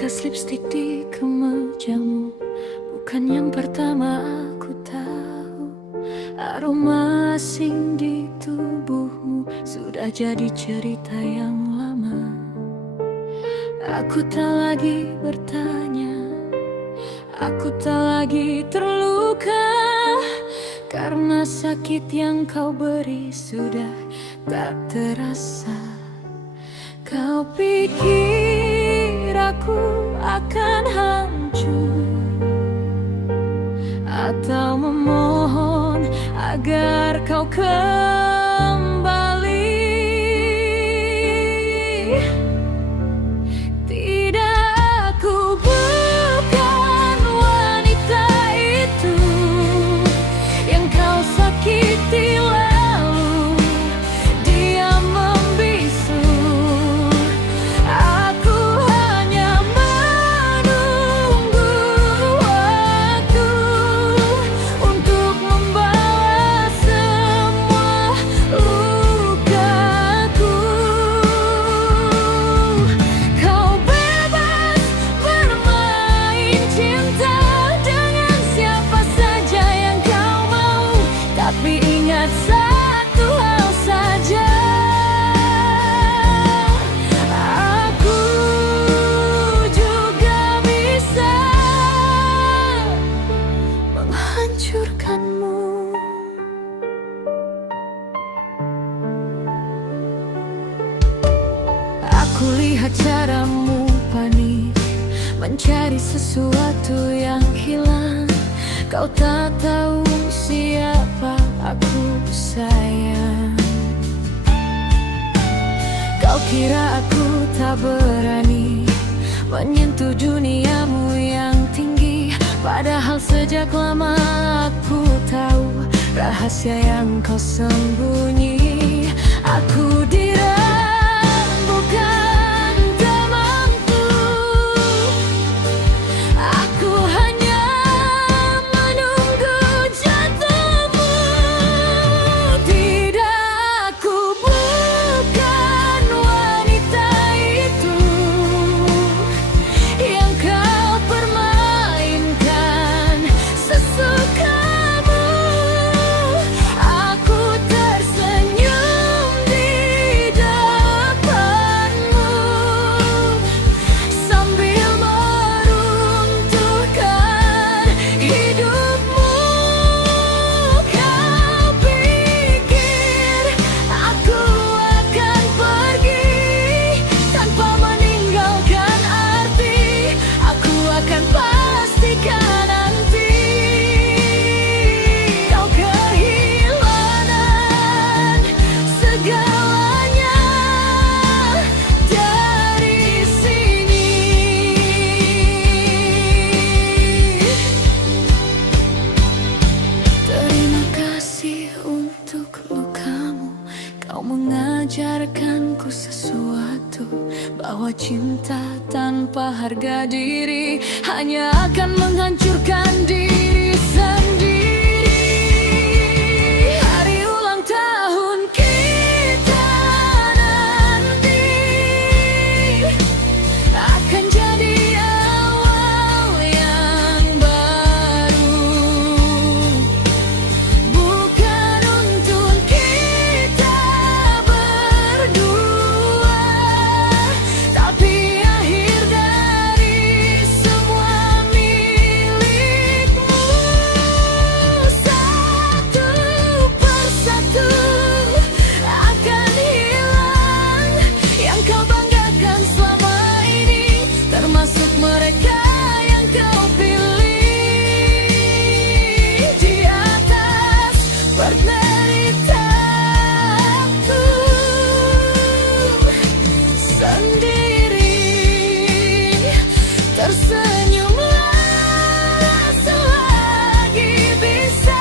Bekas lipstik di kemejamu bukan yang pertama aku tahu. Aroma asing di tubuhmu sudah jadi cerita yang lama. Aku tak lagi bertanya, aku tak lagi terluka, karena sakit yang kau beri sudah tak terasa. Kau pikir aku akan hancur, atau memohon agar kau kembali? Tidak, aku bukan wanita itu yang kau sakiti lalu diam membisu. Aku hanya menunggu waktu untuk membalas semua lukaku. Kau bebas bermain cinta dengan siapa saja yang kau mau, tapi ingat satu hal saja, aku juga bisa menghancurkanmu. Aku lihat caramu panik mencari sesuatu yang hilang. Kau tak tahu siapa aku, sayang. Kau kira aku tak berani menyentuh duniamu yang tinggi, padahal sejak lama aku tahu rahasia yang kau sembunyi. Aku bukan temanku, aku hanya menunggu jatuhmu. Tidak, aku bukan wanita itu yang kau permainkan sesukamu. Aku tersenyum di depanmu sambil meruntuhkan hidupmu. Kau pikir aku akan pergi tanpa meninggalkan arti. Aku akan pastikan nanti kau kehilangan segalanya dari sini. Terima kasih untuk lukamu. Kau mengajarkanku sesuatu, bahwa cinta tanpa harga diri hanya akan menghancurkan diri sendiri. Hari ulang tahun kita nanti akan jadi awal yang baru, bukan untuk kita berdua, tapi akhir dari semua milikmu. Satu persatu akan hilang yang kau banggakan selama ini, termasuk mereka yang kau pilih di atas penderitaanku sendiri. Tersenyumlah selagi bisa,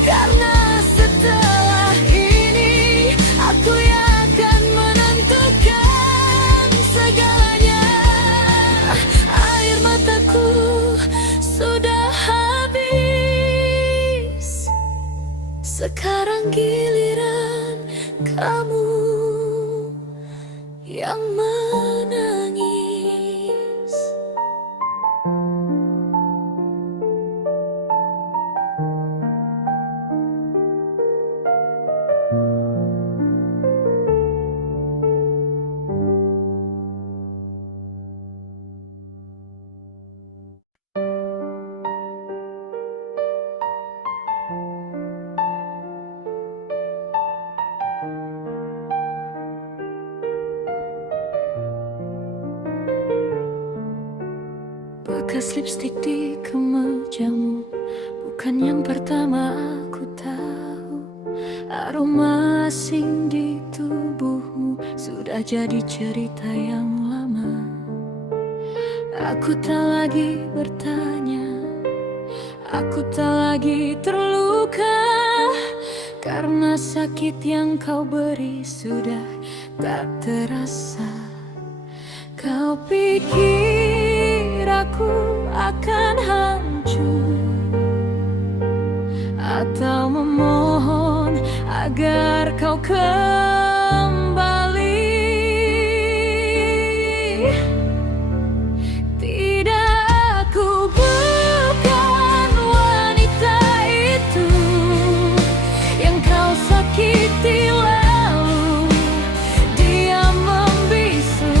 karena setelah ini aku yang akan menentukan segalanya. Air mataku sudah habis, sekarang giliran kamu yang menangis. bekas lipstik di kemejamu bukan yang pertama aku tahu. Aroma asing di tubuhmu sudah jadi cerita yang lama. Aku tak lagi bertanya, aku tak lagi terluka, karena sakit yang kau beri sudah tak terasa. Kau pikir aku akan hancur atau memohon agar kau kembali? Tidak, aku bukan wanita itu yang kau sakiti lalu diam membisu.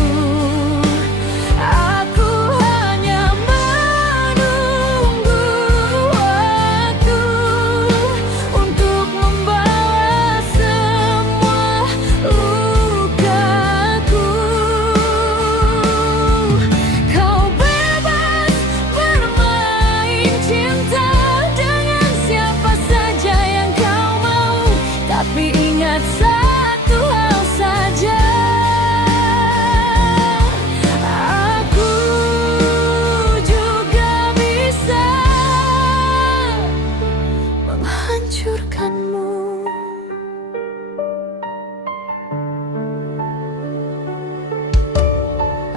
Aku hanya menunggu waktu untuk membalas semua lukaku. Kau bebas bermain cinta dengan siapa saja yang kau mau, tapi ingat satu hal saja, aku juga bisa menghancurkanmu.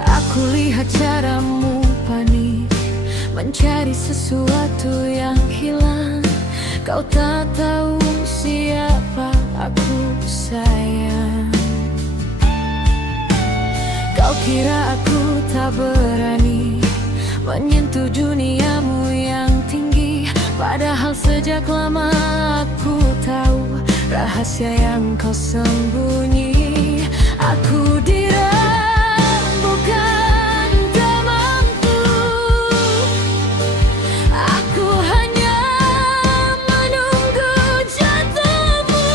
Aku lihat caramu panik mencari sesuatu yang hilang. Kau tak tahu siapa aku, sayang. Kau kira aku tak berani menyentuh duniamu yang tinggi, padahal sejak lama aku tahu rahasia yang kau sembunyi. Aku bukan temanmu, aku hanya menunggu jatuhmu.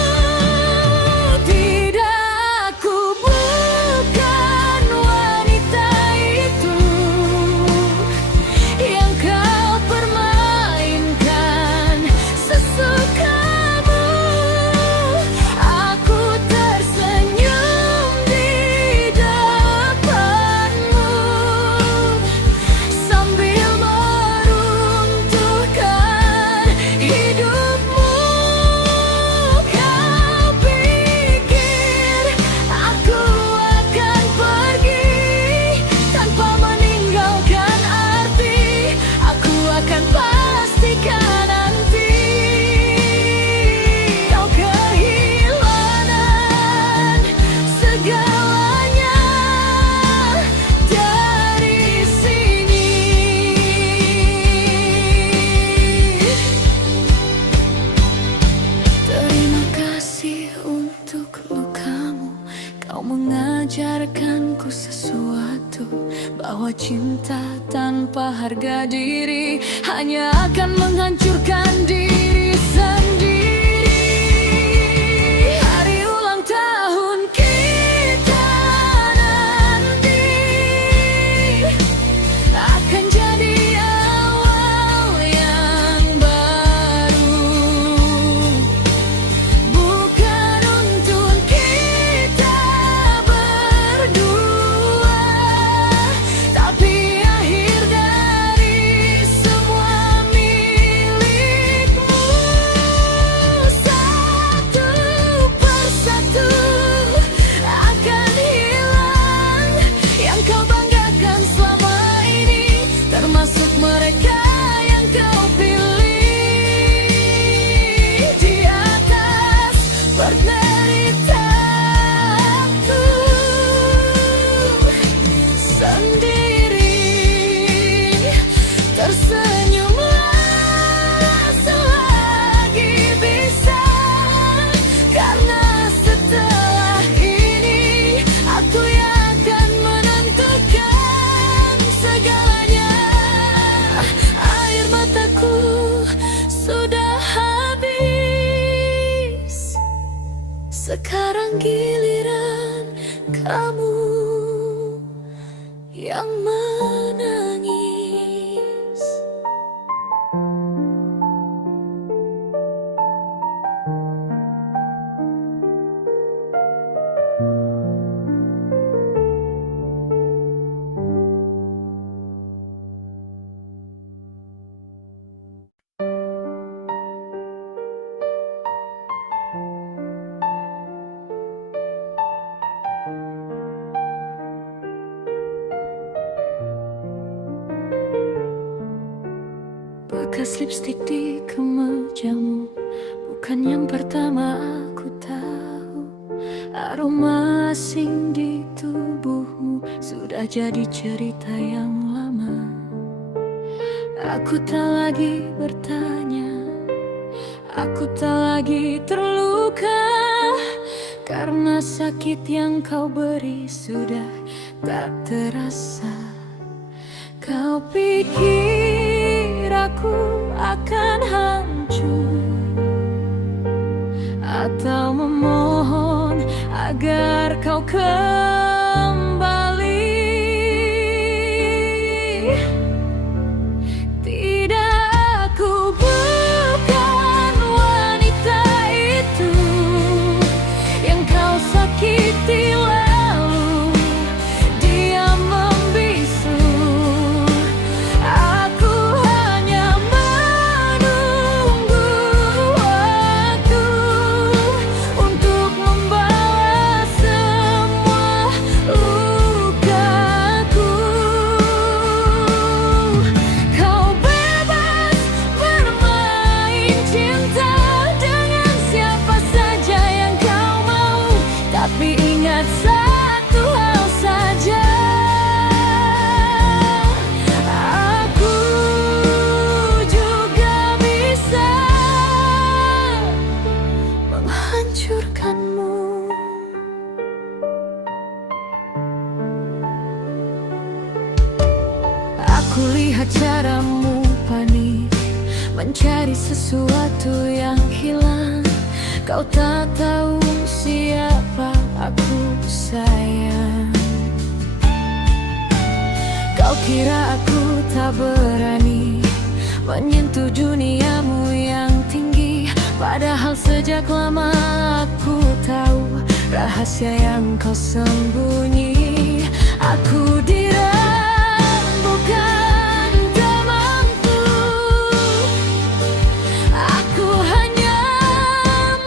Tidak, aku bukan wanita itu yang kau permainkan sesukamu. Aku tersenyum di depanmu sambil meruntuhkan hidupmu. Kau pikir aku akan pergi tanpa meninggalkan arti? Aku akan pastikan nanti kau kehilangan segalanya dari sini. Terima kasih untuk lukamu. Kau mengajarkanku sesuatu, bahwa cinta tanpa harga diri hanya akan menghancurkan diri sendiri. Hari ulang tahun kita nanti akan jadi awal yang baru, bukan untuk kita berdua, tapi akhir dari semua milikmu. Satu persatu akan hilang yang kau banggakan selama ini, termasuk mereka yang kau pilih di atas penderitaanku sendiri. Tersenyumlah selagi bisa, karena setelah ini aku yang akan menentukan segalanya. Air mataku sudah habis, sekarang giliran kamu yang menangis. bekas lipstik di kemejamu bukan yang pertama aku tahu. Aroma asing di tubuhmu sudah jadi cerita yang lama. Aku tak lagi bertanya, aku tak lagi terluka, karena sakit yang kau beri sudah tak terasa. Kau pikir aku akan hancur atau memohon agar kau kembali? Tidak, aku bukan wanita itu yang kau sakiti lalu dia membisu. Aku hanya menunggu waktu untuk membalas semua lukaku. Kau bebas bermain cinta dengan siapa saja yang kau mau, tapi ingat satu hal saja, aku juga bisa menghancurkanmu. Aku lihat caramu panik mencari sesuatu yang hilang. Kau tak tahu siapa aku, sayang. Kau kira aku tak berani menyentuh duniamu yang tinggi, padahal sejak lama aku tahu rahasia yang kau sembunyi. Aku dirembukan temanku, aku hanya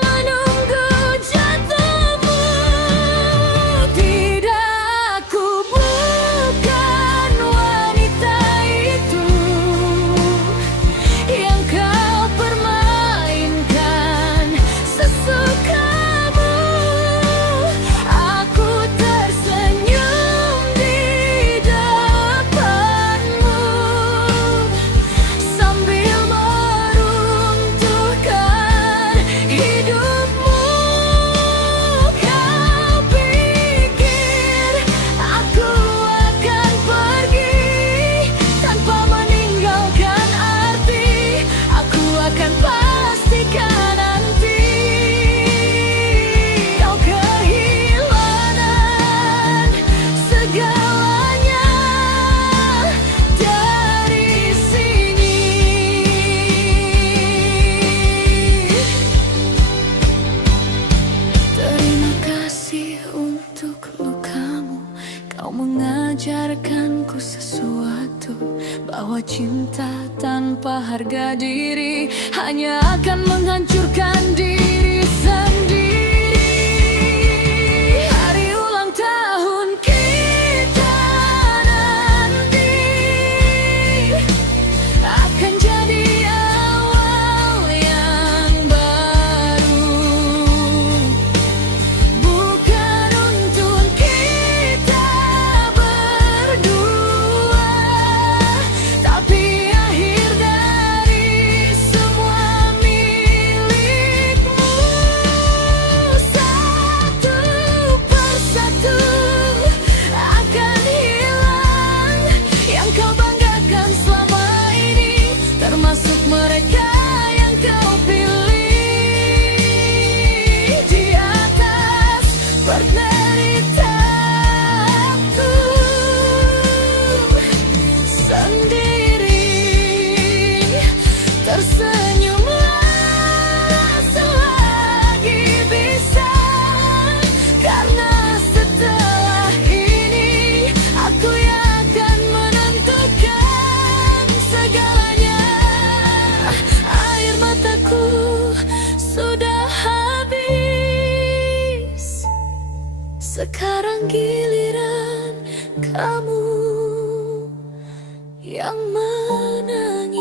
menunggu jatuhmu. Tidak, aku bukan wanita itu yang kau permainkan sesukamu. Aku tersenyum di depanmu sambil meruntuhkan hidupmu. Kau pikir aku akan pergi tanpa meninggalkan arti? Aku akan pastikan nanti kau kehilangan segalanya dari sini. Terima kasih untuk lukamu. Kau mengajarkanku sesuatu, bahwa cinta tanpa harga diri hanya akan menghancurkan diri sendiri. Hari ulang tahun kita nanti akan jadi awal yang baru, bukan untuk kita berdua, tapi akhir dari semua milikmu. Satu persatu akan hilang yang kau banggakan selama ini, termasuk mereka yang kau pilih di atas penderitaanku sendiri. Tersenyumlah selagi bisa, karena setelah ini aku yang akan menentukan segalanya. Air mataku sudah habis, sekarang giliran kamu yang menangis.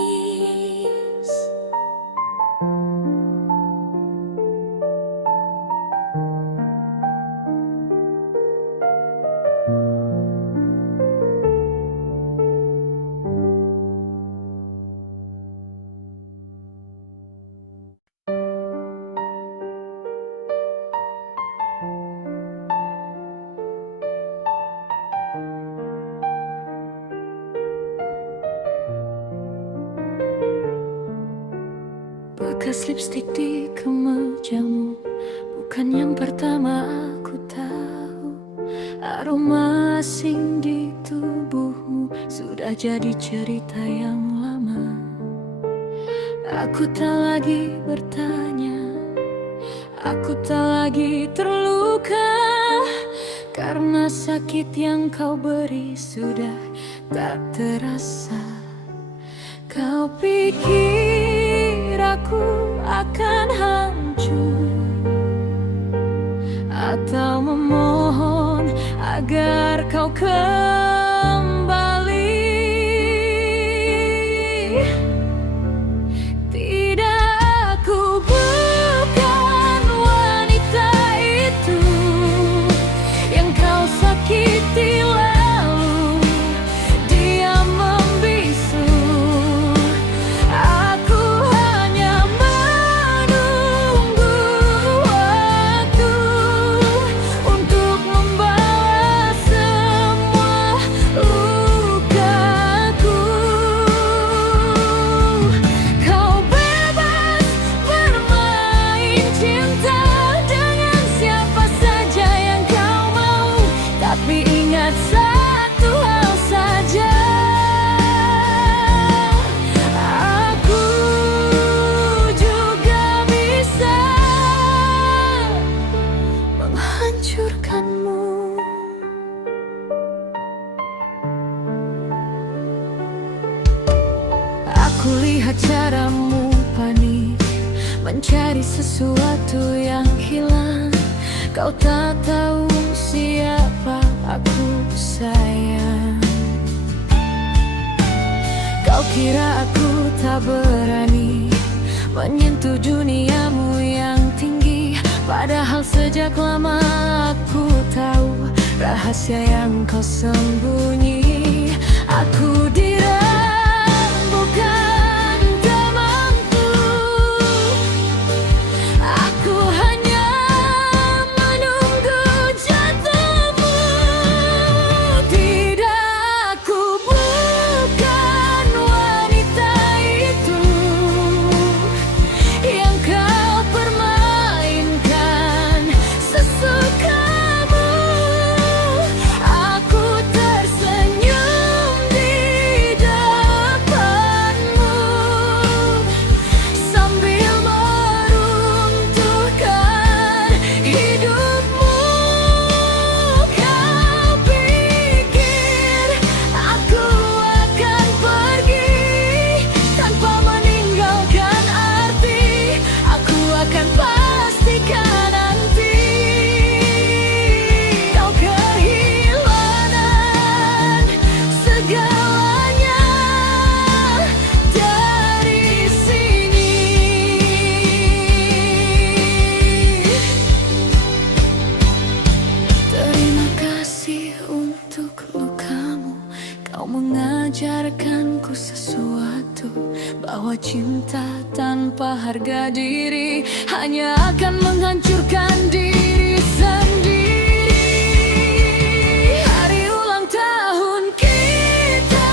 Bekas lipstik di kemejamu bukan yang pertama aku tahu. Aroma asing di tubuhmu sudah jadi cerita yang lama. Aku tak lagi bertanya, aku tak lagi terluka, karena sakit yang kau beri sudah tak terasa. Kau pikir aku akan hancur atau memohon agar kau kembali? Tidak, aku bukan wanita itu yang kau sakiti lalu diam membisu. Aku hanya menunggu waktu untuk membalas semua lukaku. Kau bebas bermain cinta dengan siapa saja yang kau mau, tapi ingat satu hal saja, aku juga bisa menghancurkanmu. Aku lihat caramu panik mencari sesuatu yang hilang. Kau tak tahu siapa aku, sayang. Kau kira aku tak berani menyentuh duniamu yang tinggi, padahal sejak lama aku tahu rahasia yang kau sembunyi. Aku bukan temanku, aku hanya menunggu jatuhmu. Tidak, aku bukan wanita itu yang kau permainkan sesukamu. Aku tersenyum di depanmu sambil meruntuhkan hidupmu. Kau pikir aku akan pergi tanpa meninggalkan arti? Aku akan pastikan nanti kau kehilangan segalanya dari sini. Terima kasih untuk lukamu. Kau mengajarkanku sesuatu, bahwa cinta tanpa harga diri hanya akan menghancurkan diri sendiri. Hari ulang tahun kita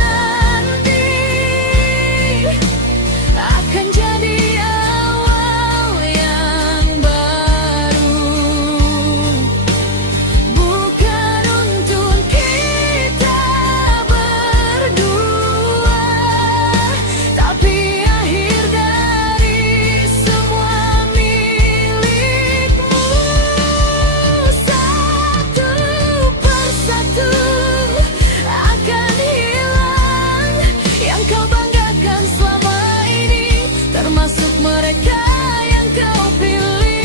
nanti akan jadi awal yang baru, bukan untuk kita berdua, tapi akhir dari semua milikmu. Satu persatu akan hilang yang kau banggakan selama ini, termasuk mereka yang kau pilih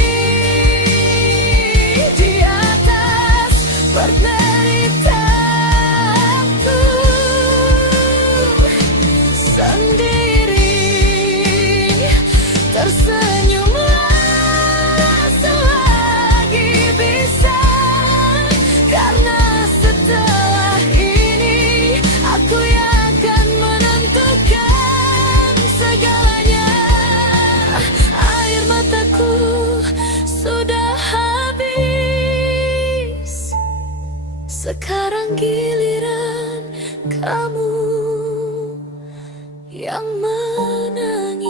di atas penderitaanku sendiri. Tersenyumlah selagi bisa, karena setelah ini aku yang akan menentukan segalanya. Air mataku sudah habis, sekarang giliran kamu yang menangis.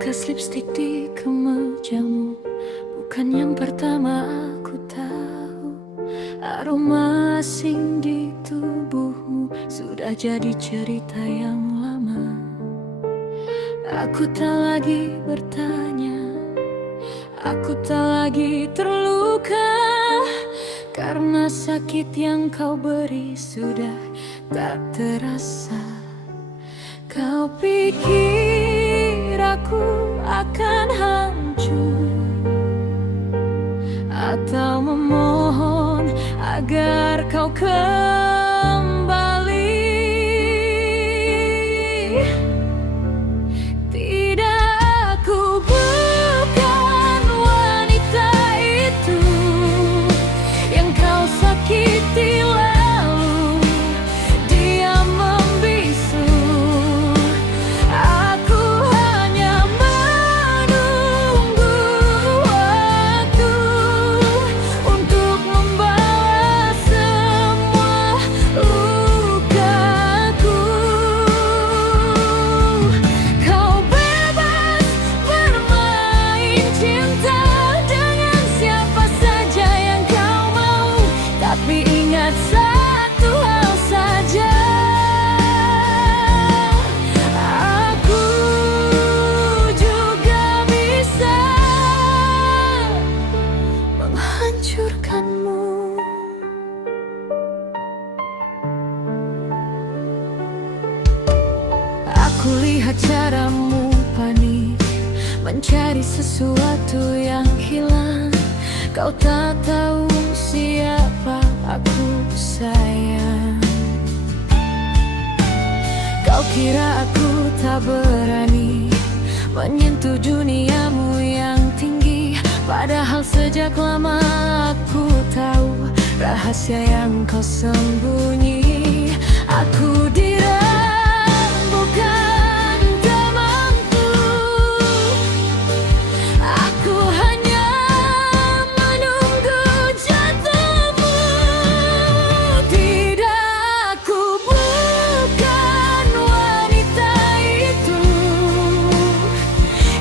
Bekas lipstik di kemejamu bukan yang pertama aku tahu. Aroma asing di tubuhmu sudah jadi cerita yang lama. Aku tak lagi bertanya, aku tak lagi terluka, karena sakit yang kau beri sudah tak terasa. Kau pikir aku akan hancur atau memohon agar kau kembali? Tidak, aku bukan wanita itu yang kau sakiti lalu diam membisu. Aku hanya menunggu waktu untuk membalas semua lukaku. Kau bebas bermain cinta dengan siapa saja yang kau mau, tapi ingat satu hal saja, aku juga bisa menghancurkanmu. Aku lihat caramu panik mencari sesuatu yang hilang. Kau tak tahu siapa aku, sayang. Kau kira aku tak berani menyentuh duniamu yang tinggi, padahal sejak lama aku tahu rahasia yang kau sembunyi. Aku bukan temanmu, aku hanya menunggu jatuhmu. Tidak, aku bukan wanita itu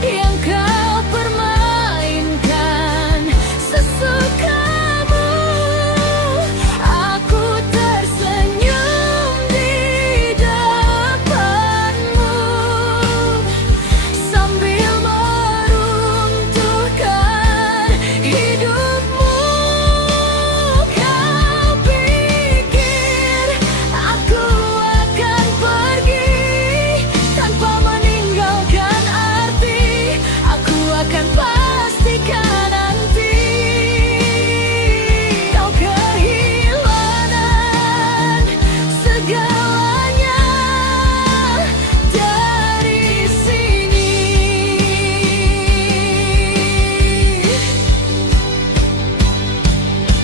yang kau permainkan sesukamu. Aku tersenyum di depanmu sambil meruntuhkan hidupmu. Kau pikir aku akan pergi tanpa meninggalkan arti? Aku akan pastikan nanti kau kehilangan segalanya dari sini.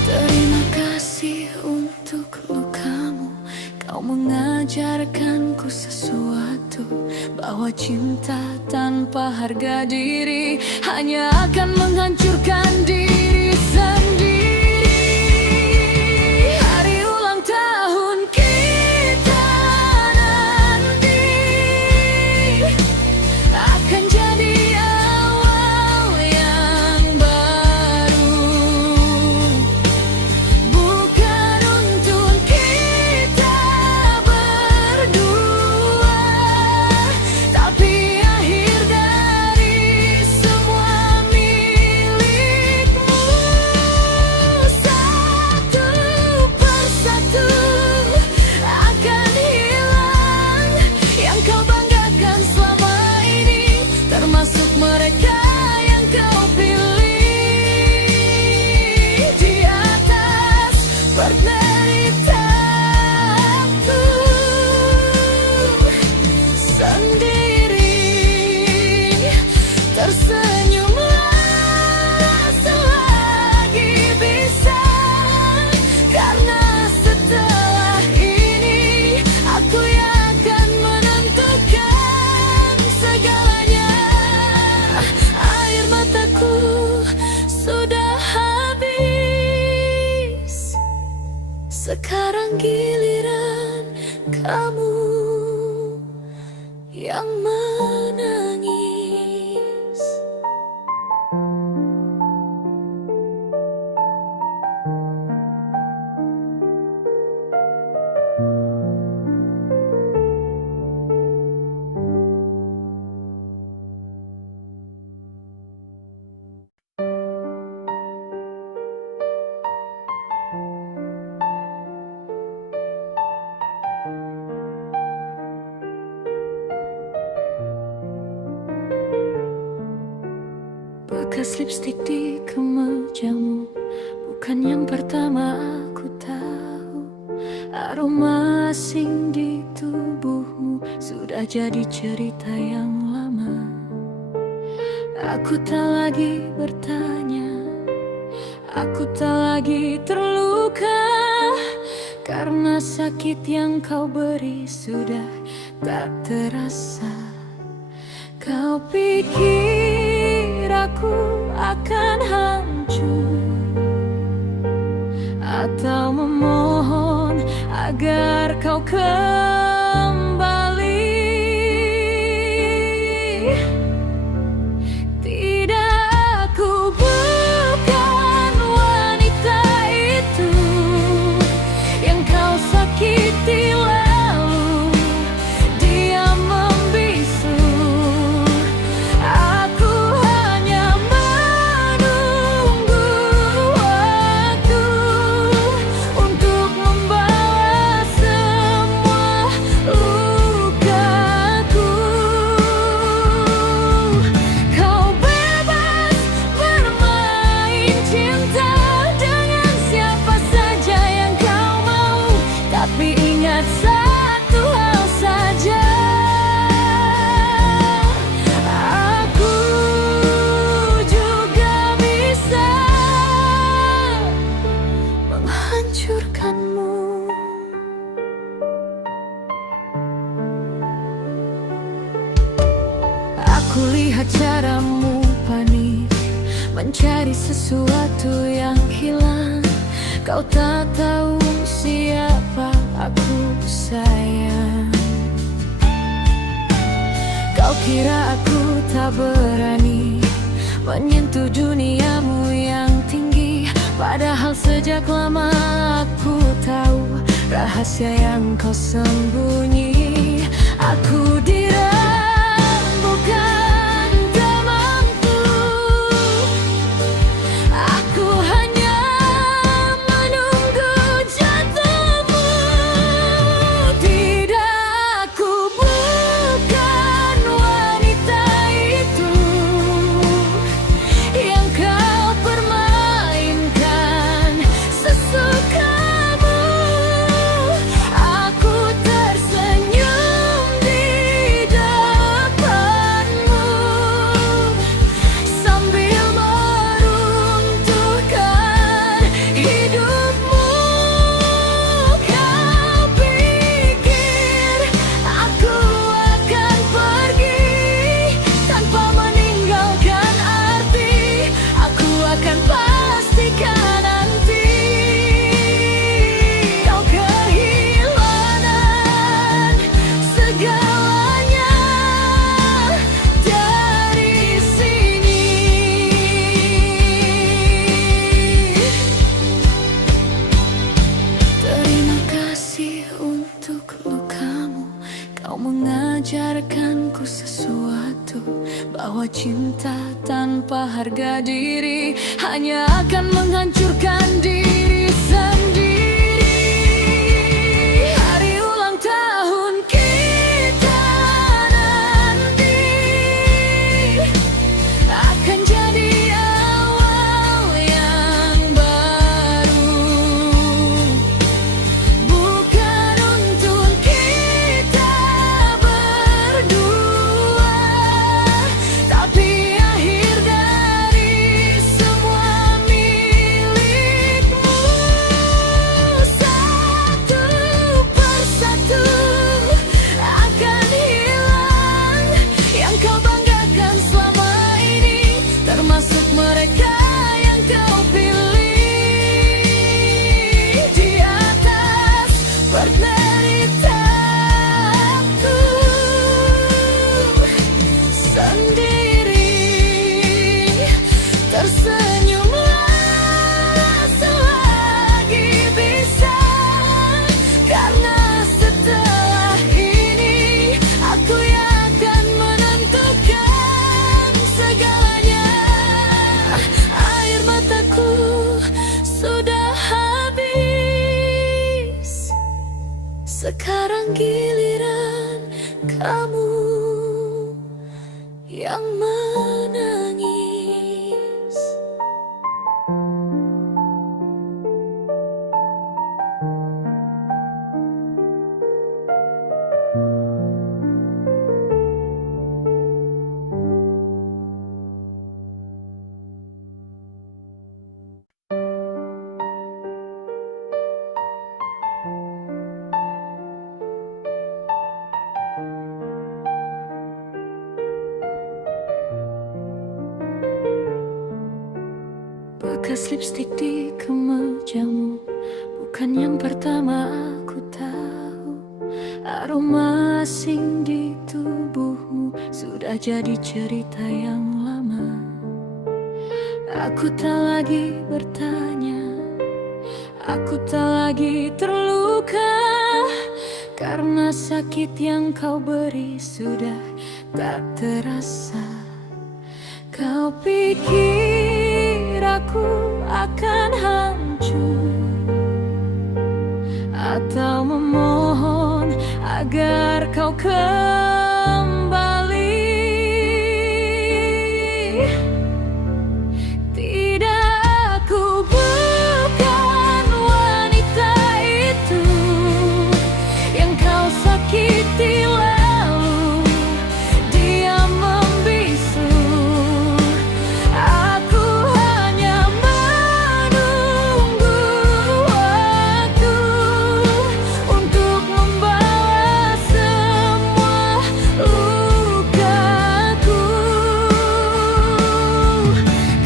Terima kasih untuk lukamu. Kau mengajarkanku sesuatu, bahwa cinta tanpa harga diri hanya akan menghancurkan diri sendiri. Hari ulang tahun kita nanti akan jadi awal yang baru, bukan untuk kita berdua, tapi akhir dari semua milikmu. Satu persatu akan hilang yang kau banggakan selama ini, termasuk mereka yang kau pilih di atas penderitaanku sendiri. Tersenyumlah selagi bisa, karena setelah ini aku yang akan menentukan segalanya. Air mataku sudah habis, sekarang giliran kamu yang menangis. bekas lipstik di kemejamu bukan yang pertama aku tahu. Aroma asing di tubuhmu sudah jadi cerita yang lama. Aku tak lagi bertanya, aku tak lagi terluka, karena sakit yang kau beri sudah tak terasa. Kau pikir aku akan hancur atau memohon agar kau kembali? Tidak, aku bukan wanita itu yang kau sakiti lalu diam membisu. Aku hanya menunggu waktu untuk membalas semua lukaku. Kau bebas bermain cinta dengan siapa saja yang kau mau, tapi ingat satu hal saja, aku juga bisa menghancurkanmu. Aku lihat caramu panik mencari sesuatu yang hilang. Kau tak tahu siapa aku, sayang. Kau kira aku tak berani menyentuh duniamu yang tinggi, padahal sejak lama aku tahu rahasia yang kau sembunyi. Aku bukan temanku, aku hanya menunggu jatuhmu. Tidak, aku bukan wanita itu yang kau permainkan sesukamu. Aku tersenyum di depanmu sambil meruntuhkan hidupmu. Kau pikir aku akan pergi tanpa meninggalkan arti? Aku akan pastikan nanti kau kehilangan segalanya dari sini. Terima kasih untuk lukamu. Kau mengajarkanku sesuatu, bahwa cinta tanpa harga diri hanya akan menghancurkan diri sendiri. Hari ulang tahun kita nanti akan jadi awal yang baru, bukan untuk kita berdua, tapi akhir dari semua milikmu. Satu persatu akan hilang yang kau banggakan selama ini, termasuk mereka yang kau pilih di atas penderitaanku sendiri. Tersenyumlah selagi bisa, karena setelah ini aku yang akan menentukan segalanya. Air mataku sudah habis, sekarang giliran kamu yang menangis. bekas lipstik di kemejamu bukan yang pertama aku tahu. Aroma asing di tubuhmu sudah jadi cerita yang lama. Aku tak lagi bertanya, aku tak lagi terluka, karena sakit yang kau beri sudah tak terasa. Kau pikir aku akan hancur atau memohon agar kau kembali? Tidak, aku bukan wanita itu yang kau sakiti lalu diam membisu. Aku hanya menunggu waktu untuk membalas semua lukaku.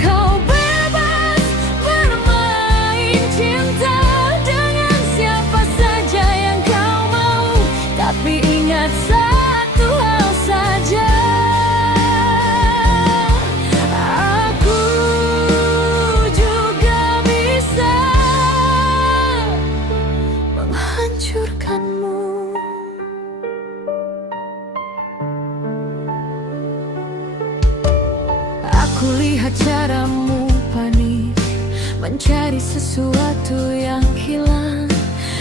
Kau bebas bermain cinta dengan siapa saja yang kau mau, tapi ingat satu hal saja, aku juga bisa menghancurkanmu. Aku lihat caramu panik mencari sesuatu yang hilang.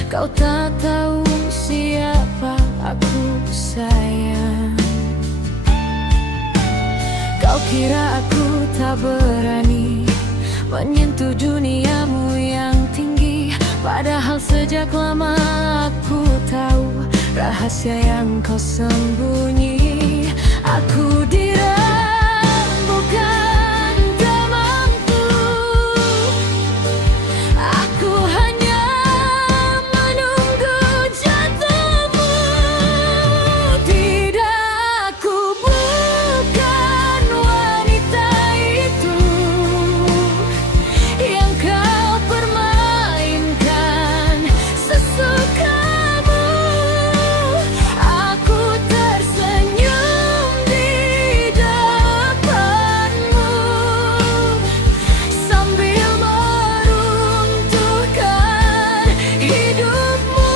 Kau tak tahu siapa aku, sayang. Kau kira aku tak berani menyentuh duniamu yang tinggi, padahal sejak lama aku tahu rahasia yang kau sembunyi. Aku bukan temanmu, aku hanya menunggu jatuhmu. Tidak, aku bukan wanita itu yang kau permainkan sesukamu. Aku tersenyum di depanmu sambil meruntuhkan hidupmu.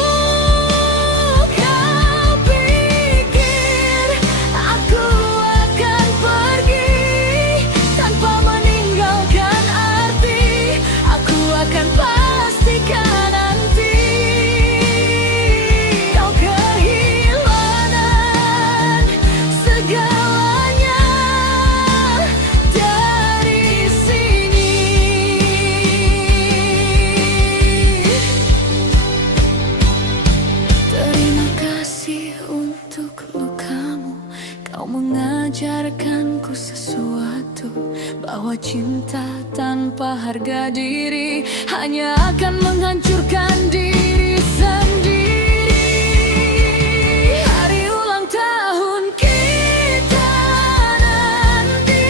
Kau pikir aku akan pergi tanpa meninggalkan arti? Aku akan pastikan nanti kau kehilangan segalanya dari sini. Terima kasih untuk lukamu. Kau mengajarkanku sesuatu, bahwa cinta tanpa harga diri hanya akan menghancurkan diri sendiri. Hari ulang tahun kita nanti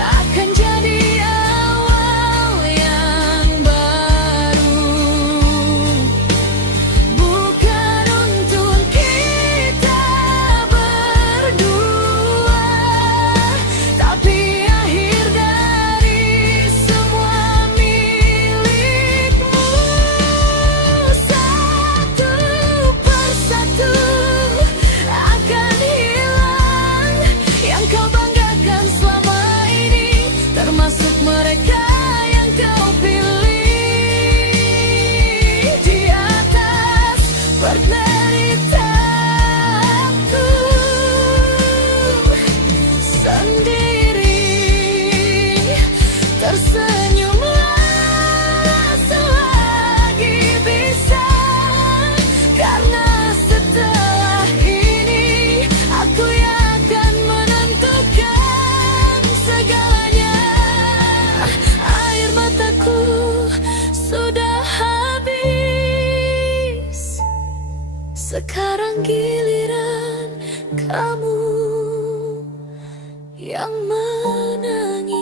akan jadi awal yang baru, bukan untuk kita berdua, tapi akhir dari semua milikmu. Satu persatu akan hilang yang kau banggakan selama ini, termasuk mereka yang kau pilih di atas penderitaanku sendiri. Tersenyumlah selagi bisa, karena setelah ini aku yang akan menentukan segalanya. Air mataku sudah habis, sekarang giliran kamu yang menangis.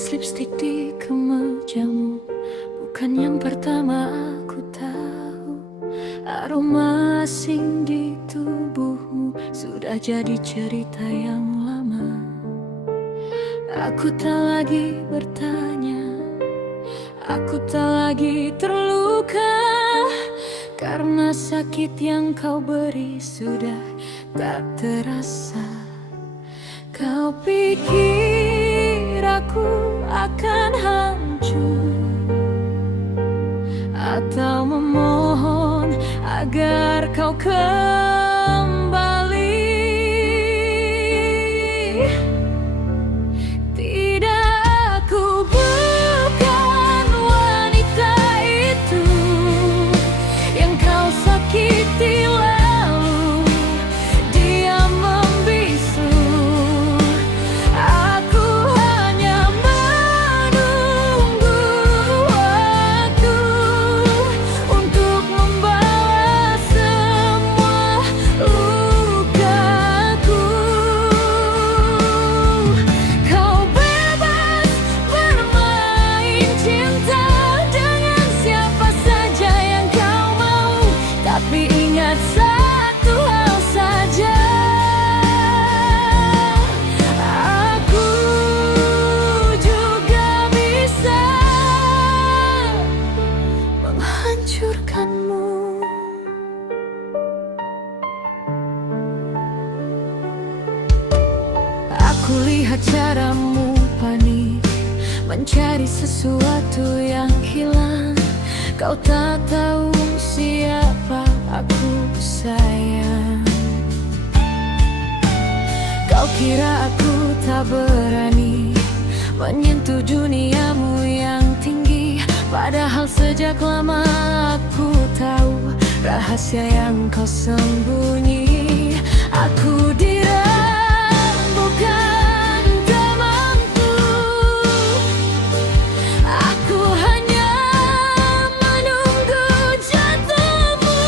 Tetes lipstik di kemejamu bukan yang pertama aku tahu. Aroma asing di tubuhmu sudah jadi cerita yang lama. Aku tak lagi bertanya, aku tak lagi terluka, karena sakit yang kau beri sudah tak terasa. Kau pikir aku akan hancur atau memohon agar kau kembali? Tidak, aku bukan wanita itu yang kau sakiti lalu diam membisu. Aku hanya menunggu waktu untuk membalas semua lukaku. Kau bebas bermain cinta dengan siapa saja yang kau mau, tapi ingat satu hal saja, aku juga bisa menghancurkanmu. Aku lihat caramu panik mencari sesuatu yang hilang. Kau tak tahu siapa aku, sayang. Kau kira aku tak berani menyentuh duniamu yang tinggi, padahal sejak lama aku tahu rahasia yang kau sembunyi. Aku bukan temanku, aku hanya menunggu jatuhmu.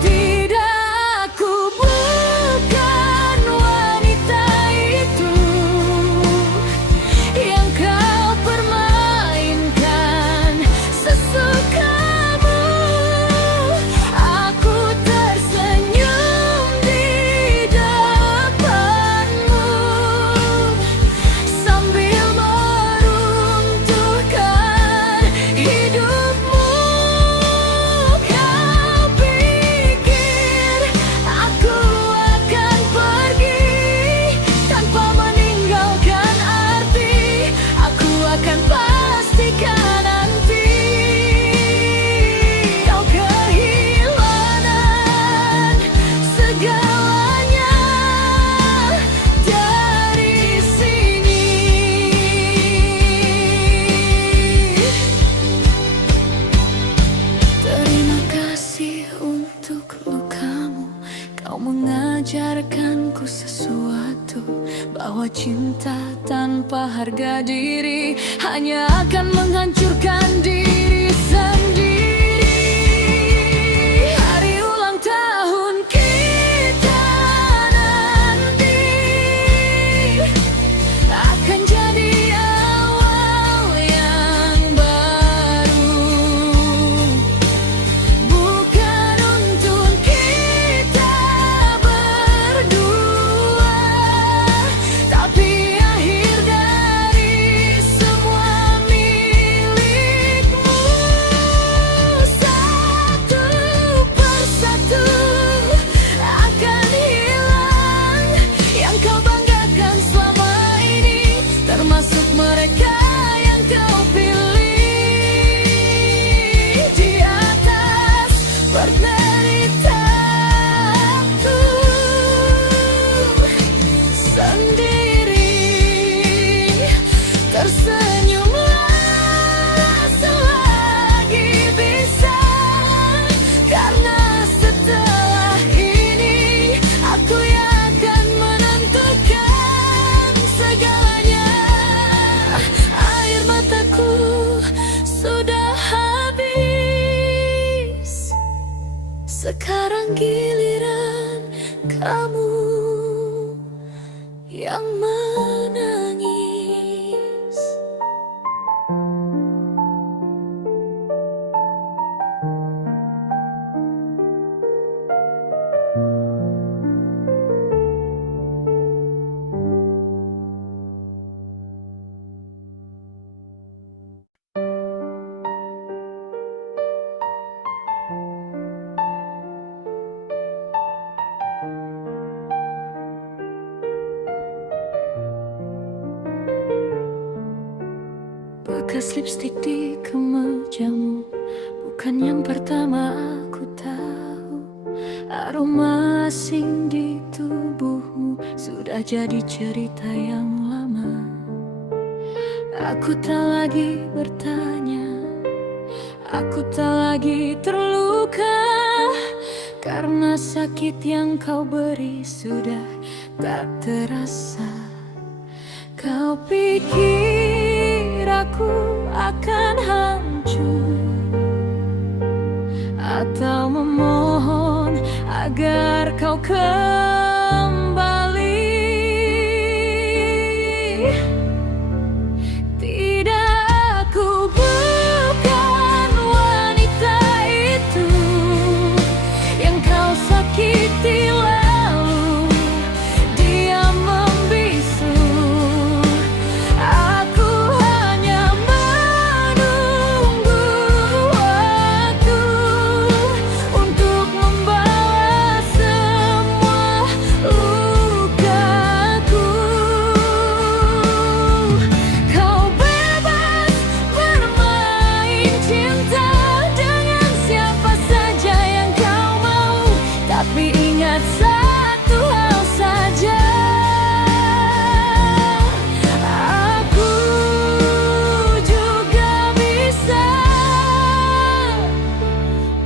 Tidak, aku bukan wanita itu yang kau permainkan sesukamu. Aku tersenyum di depanmu sambil meruntuhkan hidupmu. Kau pikir aku akan pergi tanpa meninggalkan arti? Aku akan pastikan nanti kau kehilangan segalanya dari sini. Terima kasih untuk lukamu. Kau mengajarkanku sesuatu, bahwa cinta tanpa harga diri hanya akan menghancurkan diri sendiri. Hari ulang tahun kita nanti akan jadi awal yang baru, bukan untuk kita berdua, tapi akhir dari semua milikmu. Satu persatu akan hilang yang kau banggakan selama ini, termasuk mereka yang kau pilih di atas penderitaanku sendiri. Tersenyumlah selagi bisa, karena setelah ini aku yang akan menentukan segalanya. Air mataku sudah habis, sekarang giliran kamu yang menangis. Bekas lipstik di kemejamu bukan yang pertama aku tahu. Aroma asing di tubuhmu sudah jadi cerita yang lama. Aku tak lagi bertanya, aku tak lagi terluka, karena sakit yang kau beri sudah tak terasa. Kau pikir aku akan hancur atau memohon agar kau kembali? Tidak, aku bukan wanita itu yang kau sakiti lalu diam membisu. Aku hanya menunggu waktu untuk membalas semua lukaku. Kau bebas bermain cinta dengan siapa saja yang kau mau, tapi ingat satu hal saja, aku juga bisa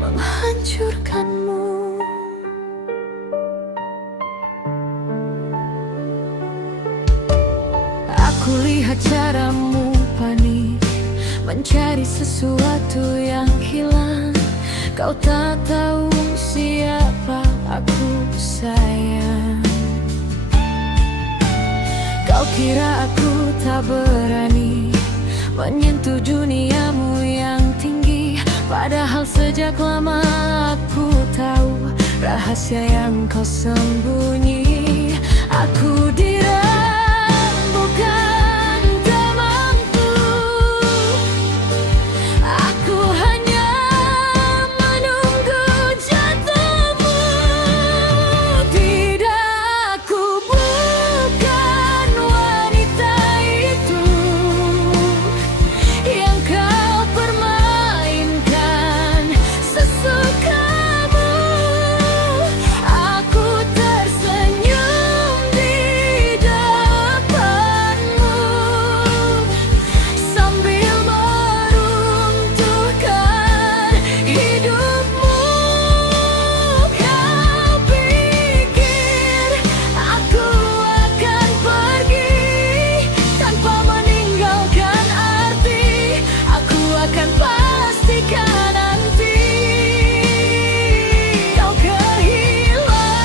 menghancurkanmu. Aku lihat caramu panik mencari sesuatu yang hilang. Kau tak tahu siapa aku, sayang. Kau kira aku tak berani menyentuh duniamu yang tinggi, padahal sejak lama aku tahu rahasia yang kau sembunyi. Aku bukan temanku, aku hanya menunggu jatuhmu. Tidak, aku bukan wanita itu yang kau permainkan sesukamu. Aku tersenyum di depanmu sambil meruntuhkan hidupmu. Kau pikir aku akan pergi tanpa meninggalkan arti? Aku akan pastikan nanti kau kehilangan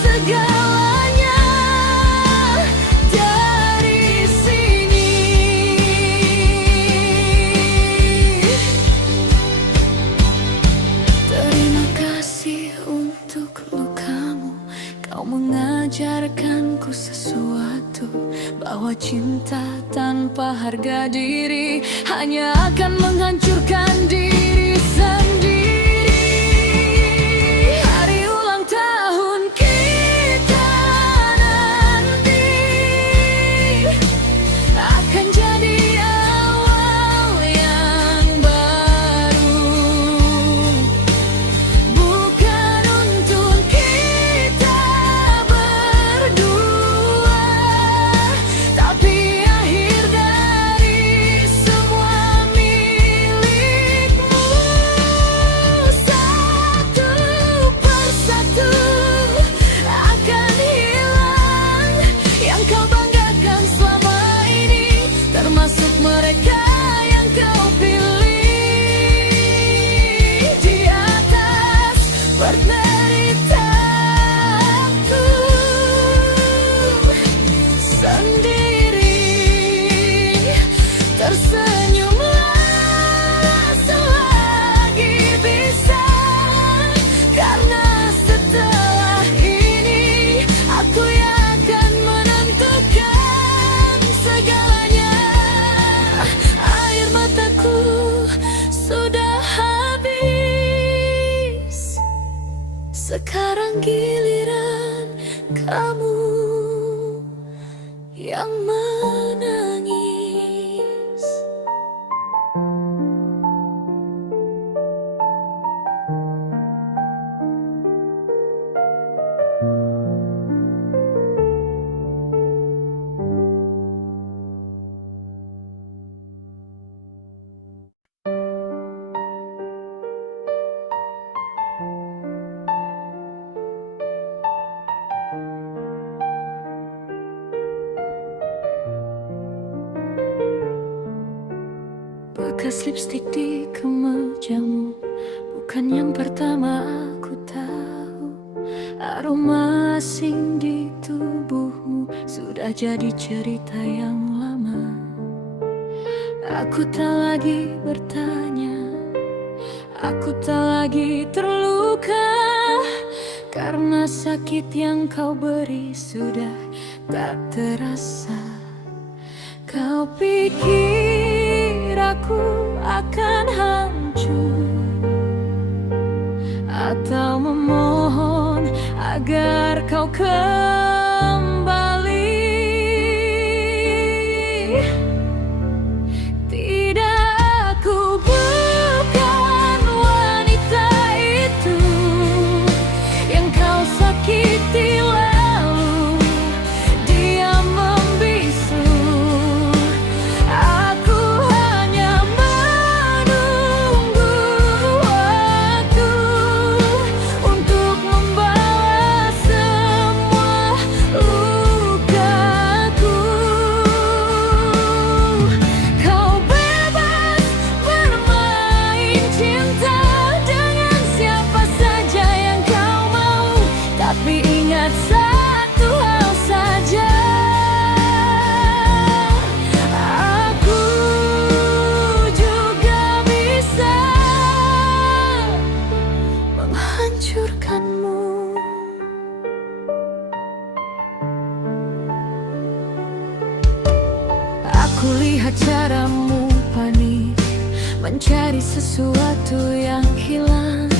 segalanya dari sini. Terima kasih untuk lukamu. Kau mengajarkanku sesuatu, bahwa cinta tanpa harga diri hanya akan menghancurkan diri sendiri. Hari ulang tahun kita nanti akan jadi awal yang baru, bukan untuk kita berdua, tapi akhir dari semua milikmu. Satu persatu akan hilang yang kau banggakan selama ini, termasuk mereka yang kau pilih di atas penderitaanku sendiri. Tersenyumlah selagi bisa, karena setelah ini aku yang akan menentukan segalanya. Air mataku sudah habis, sekarang giliran kamu yang menangis. bekas lipstik di kemejamu bukan yang pertama aku tahu. Aroma asing di tubuhmu sudah jadi cerita yang lama. Aku tak lagi bertanya, aku tak lagi terluka, karena sakit yang kau beri sudah tak terasa. Kau pikir aku akan hancur atau memohon agar kau kembali? Tidak, aku bukan wanita itu yang kau sakiti lalu diam membisu. Aku hanya menunggu waktu untuk membalas semua lukaku. Kau bebas bermain cinta dengan siapa saja yang kau mau, tapi ingat satu hal saja, aku juga bisa menghancurkanmu. Aku lihat caramu panik mencari sesuatu yang hilang.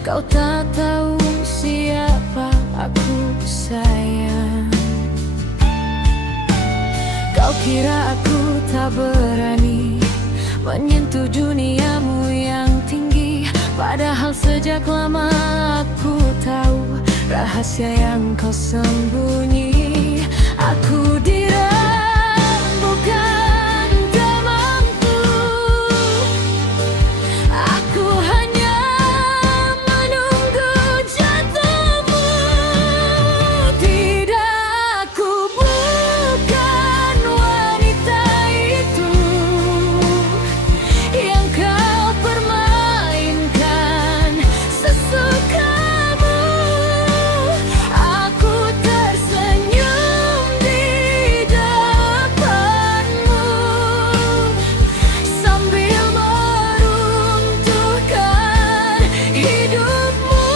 Kau tak tahu siapa aku, sayang. Kau kira aku tak berani menyentuh duniamu yang tinggi, padahal sejak lama aku tahu rahasia yang kau sembunyi. Aku dirembukan temanku, aku hanya menunggu jatuhmu. Tidak, aku bukan wanita itu yang kau permainkan sesukamu. Aku tersenyum di depanmu sambil meruntuhkan hidupmu.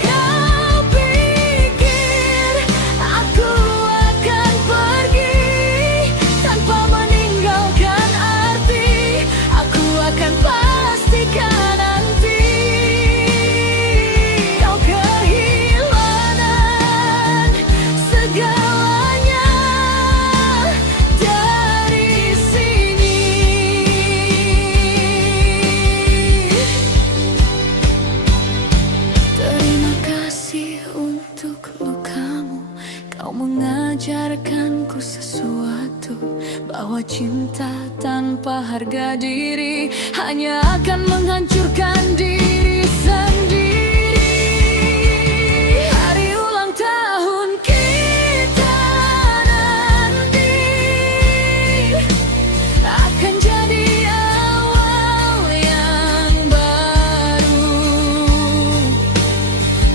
Kau pikir aku akan pergi tanpa meninggalkan arti? Aku akan pastikan nanti kau kehilangan segalanya dari sini. Terima kasih untuk lukamu. Kau mengajarkanku sesuatu, bahwa cinta tanpa harga diri hanya akan menghancurkan diri sendiri. Hari ulang tahun kita nanti akan jadi awal yang baru,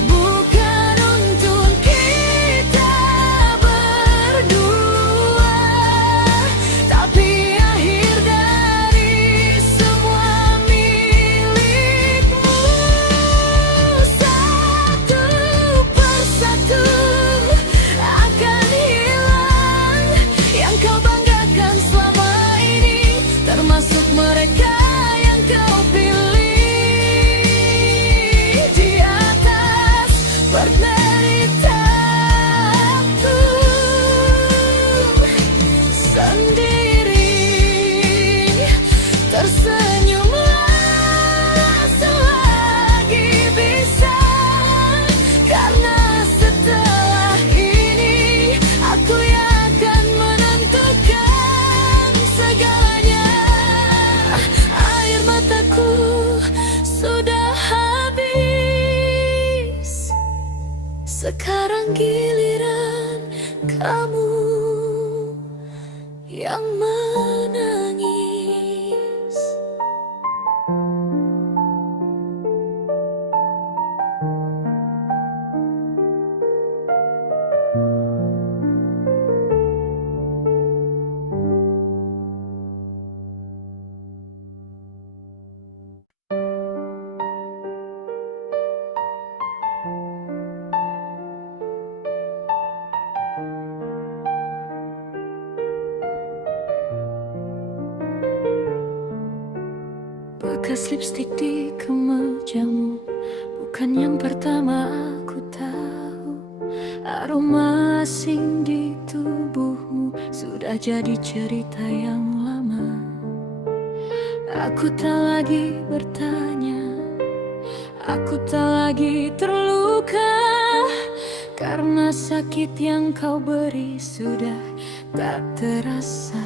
bukan untuk kita berdua, tapi akhir dari semua milikmu. Satu persatu akan hilang yang kau banggakan selama ini, termasuk mereka yang kau pilih di atas penderitaanku sendiri. Tersenyumlah selagi bisa, karena setelah ini aku yang akan menentukan segalanya. Air mataku sudah habis, sekarang giliran kamu yang menangis. Bekas lipstik di kemejamu bukan yang pertama aku tahu. Aroma asing di tubuhmu sudah jadi cerita yang lama. Aku tak lagi bertanya, aku tak lagi terluka, karena sakit yang kau beri sudah tak terasa.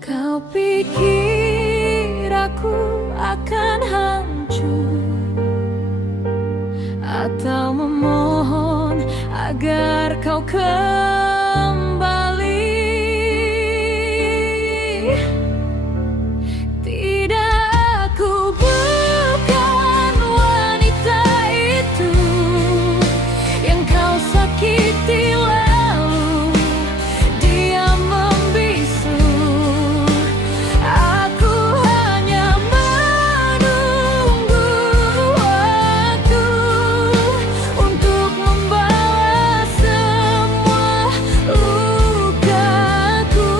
Kau pikir aku akan hancur atau memohon agar kau kembali? Tidak, aku bukan wanita itu yang kau sakiti lalu diam membisu. Aku hanya menunggu waktu untuk membalas semua lukaku.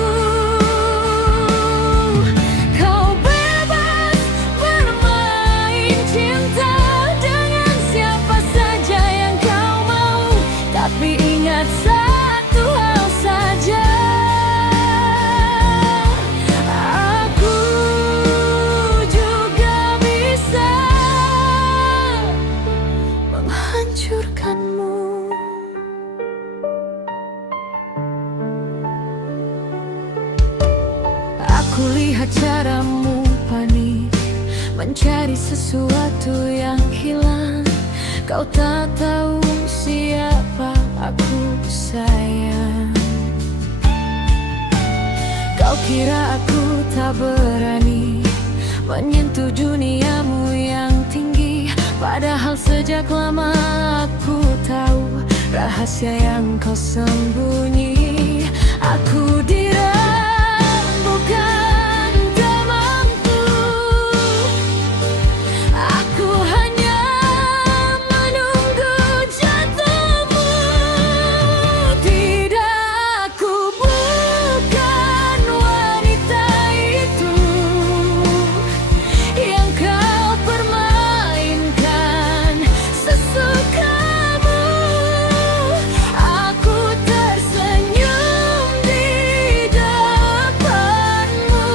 Kau bebas bermain cinta dengan siapa saja yang kau mau, tapi ingat satu hal saja, aku juga bisa menghancurkanmu. Aku lihat caramu panik mencari sesuatu yang hilang. Kau tak tahu siapa aku, sayang. Kau kira aku tak berani menyentuh duniamu yang tinggi, padahal sejak lama aku tahu rahasia yang kau sembunyi. Aku dirembukan demamku, aku hanya menunggu jatuhmu. Tidak, aku bukan wanita itu yang kau permainkan sesukamu. Aku tersenyum di depanmu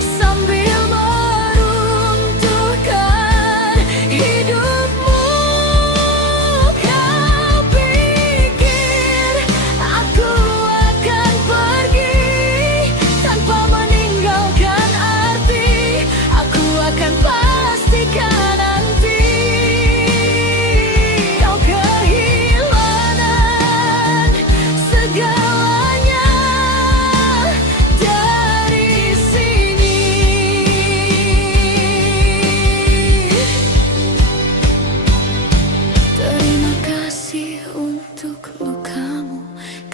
sambil meruntuhkan hidupmu. Kau pikir aku akan pergi tanpa meninggalkan arti? Aku akan pastikan nanti kau kehilangan segalanya dari sini. Terima kasih untuk lukamu.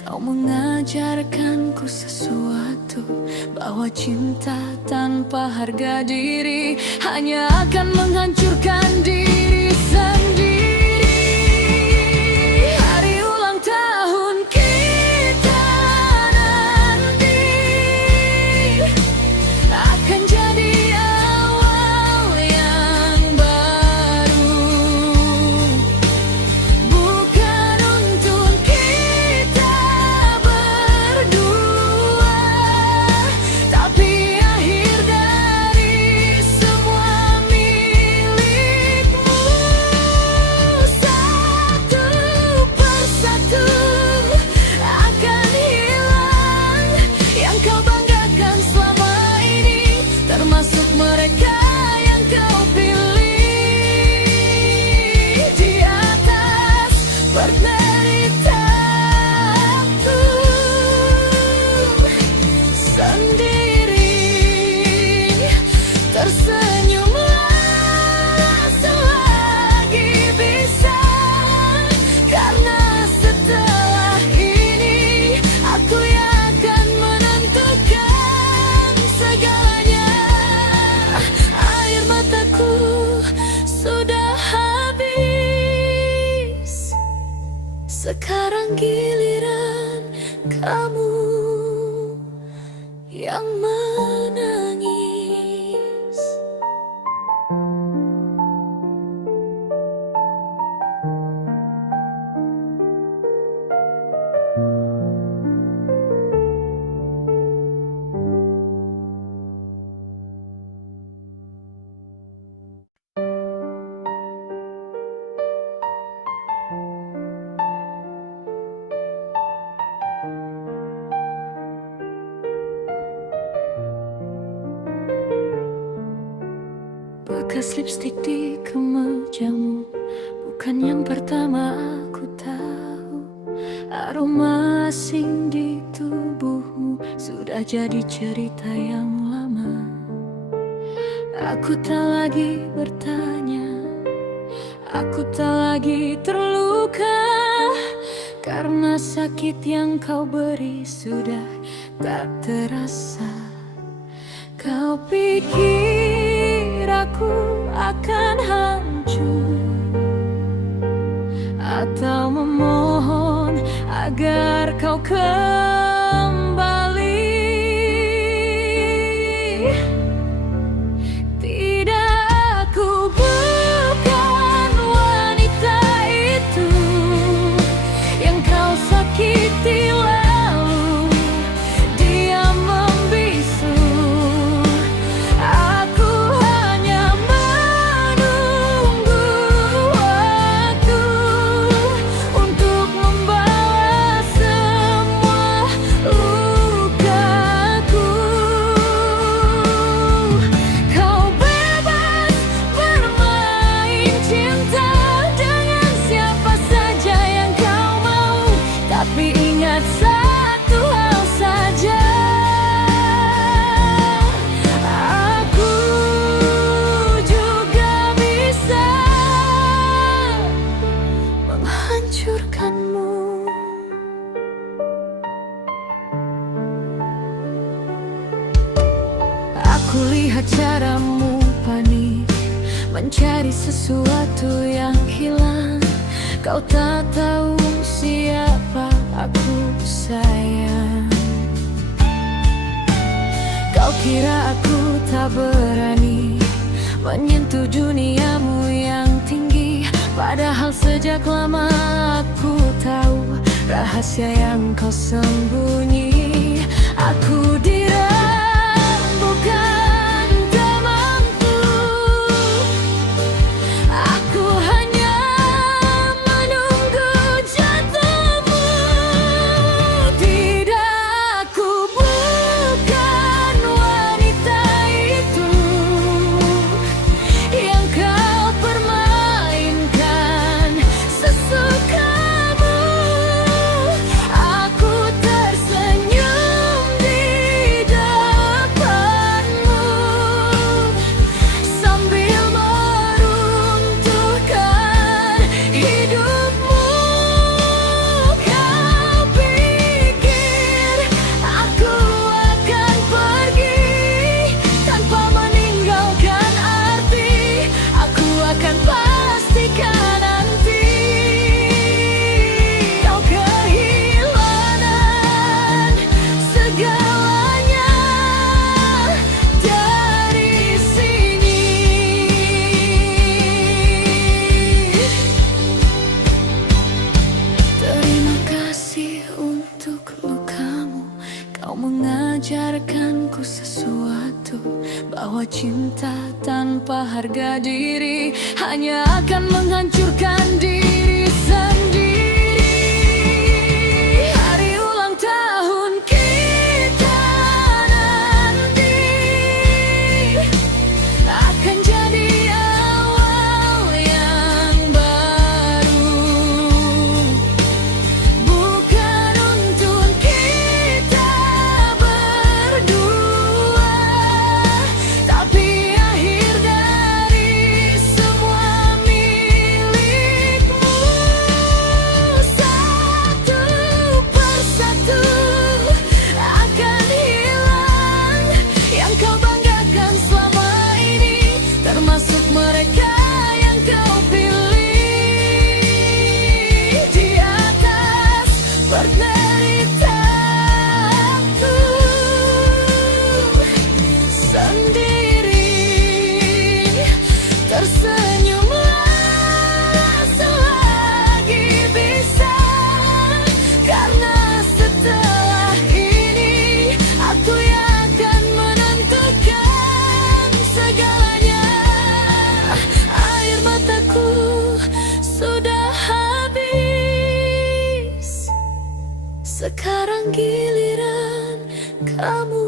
Kau mengajarkanku sesuatu, bahwa cinta tanpa harga diri hanya akan menghancurkan diri sendiri. Hari ulang tahun kita nanti akan jadi awal yang baru, bukan untuk kita berdua, tapi akhir dari semua milikmu. Satu persatu akan hilang yang kau banggakan selama ini, termasuk mereka yang kau pilih di atas penderitaanku sendiri. Tersenyumlah selagi bisa, karena setelah ini aku yang akan menentukan segalanya. Air mataku sudah habis, sekarang giliran kamu yang menangis. bekas lipstik di kemejamu bukan yang pertama aku tahu. Aroma asing di tubuhmu sudah jadi cerita yang lama. Aku tak lagi bertanya, aku tak lagi terluka, karena sakit yang kau beri sudah tak terasa. Kau pikir aku akan hancur atau memohon agar kau kembali? Tidak, aku bukan wanita itu yang kau sakiti lalu diam membisu. Aku hanya menunggu waktu untuk membalas semua lukaku. Kau bebas bermain cinta dengan siapa saja yang kau mau, tapi ingat satu hal saja, aku juga bisa menghancurkanmu. Aku lihat caramu panik mencari sesuatu yang hilang. Kau tak tahu siapa aku, sayang. Kau kira aku tak berani menyentuh duniamu yang tinggi, padahal sejak lama aku tahu rahasia yang kau sembunyi. Aku bukan temanmu, aku hanya menunggu jatuhmu. Tidak, aku bukan wanita itu yang kau permainkan sesukamu. Aku tersenyum di depanmu sambil meruntuhkan hidupmu. Kau pikir aku akan pergi tanpa meninggalkan arti? Aku akan pastikan nanti kau kehilangan segalanya dari sini. Terima kasih untuk lukamu. Kau mengajarkanku sesuatu, bahwa cinta tanpa harga diri hanya akan menghancurkan diri sendiri. Hari ulang tahun kita nanti akan jadi awal yang baru, bukan untuk kita berdua, tapi akhir dari semua milikmu. Satu persatu akan hilang yang kau banggakan selama ini, termasuk mereka yang kau pilih di atas penderitaanku sendiri. Tersenyumlah selagi bisa, karena setelah ini aku yang akan menentukan segalanya. Air mataku sudah habis, sekarang giliran kamu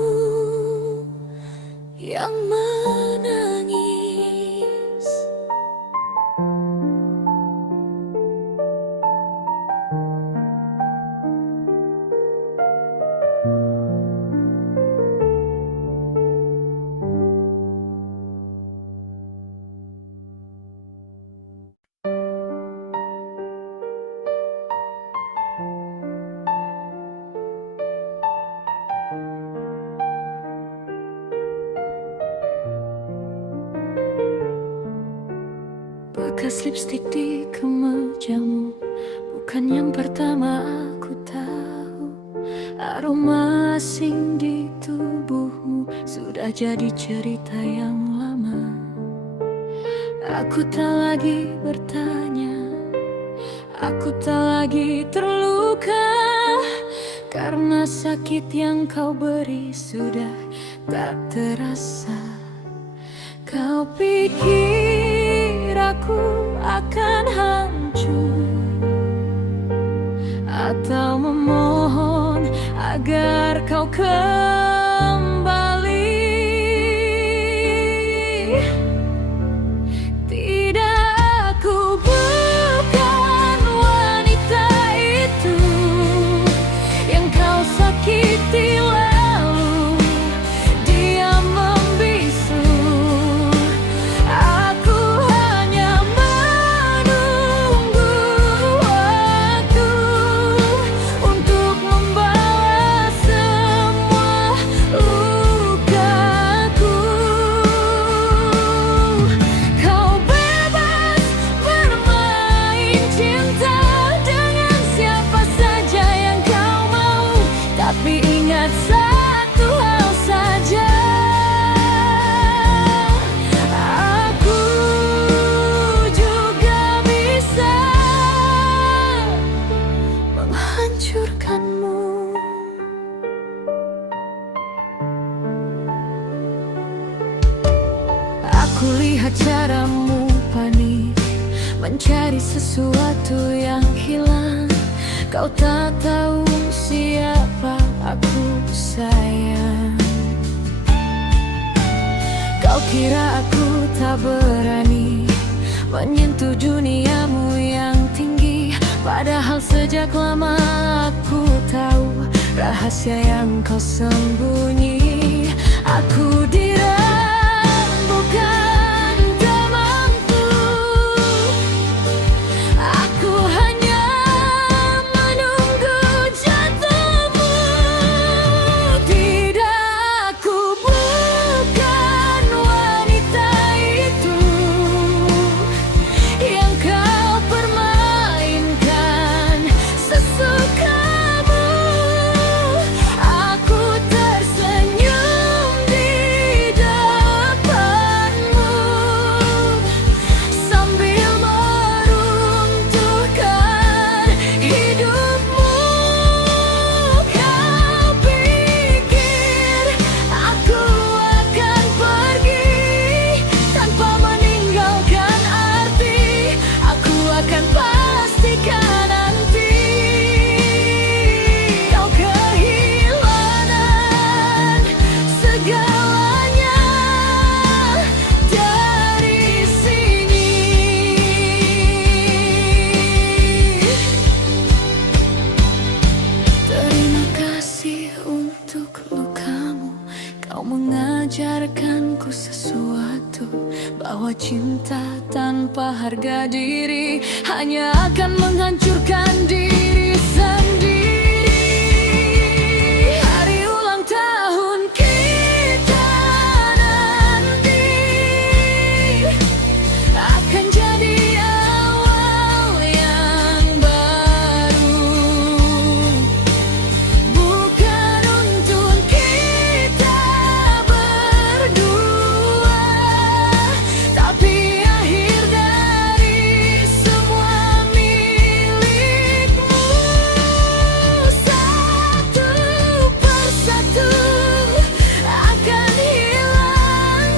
yang menangis. Bekas lipstik di kemejamu bukan yang pertama aku tahu. Aroma asing di tubuhmu sudah jadi cerita yang lama. Aku tak lagi bertanya, aku tak lagi terluka, karena sakit yang kau beri sudah tak terasa. Kau pikir aku akan hancur atau memohon agar kau kembali? Tidak, aku bukan wanita itu yang kau sakiti lalu diam membisu. Aku hanya menunggu waktu untuk membalas semua lukaku. Kau bebas bermain cinta dengan siapa saja yang kau mau, tapi ingat satu hal saja, aku juga bisa menghancurkanmu. Aku lihat caramu panik mencari sesuatu yang hilang. Kau tak tahu siapa aku, sayang. Kau kira aku tak berani menyentuh duniamu yang tinggi, padahal sejak lama aku tahu rahasia yang kau sembunyi. Aku bukan temanku, aku hanya menunggu jatuhmu. Tidak, aku bukan wanita itu yang kau permainkan sesukamu. Aku tersenyum di depanmu sambil meruntuhkan hidupmu. Kau pikir aku akan pergi tanpa meninggalkan arti? Aku akan pastikan nanti kau kehilangan segalanya dari sini. Terima kasih untuk lukamu. Kau mengajarkanku sesuatu, bahwa cinta tanpa harga diri hanya akan menghancurkan diri sendiri. Hari ulang tahun kita nanti akan jadi awal yang baru, bukan untuk kita berdua, tapi akhir dari semua milikmu. Satu persatu akan hilang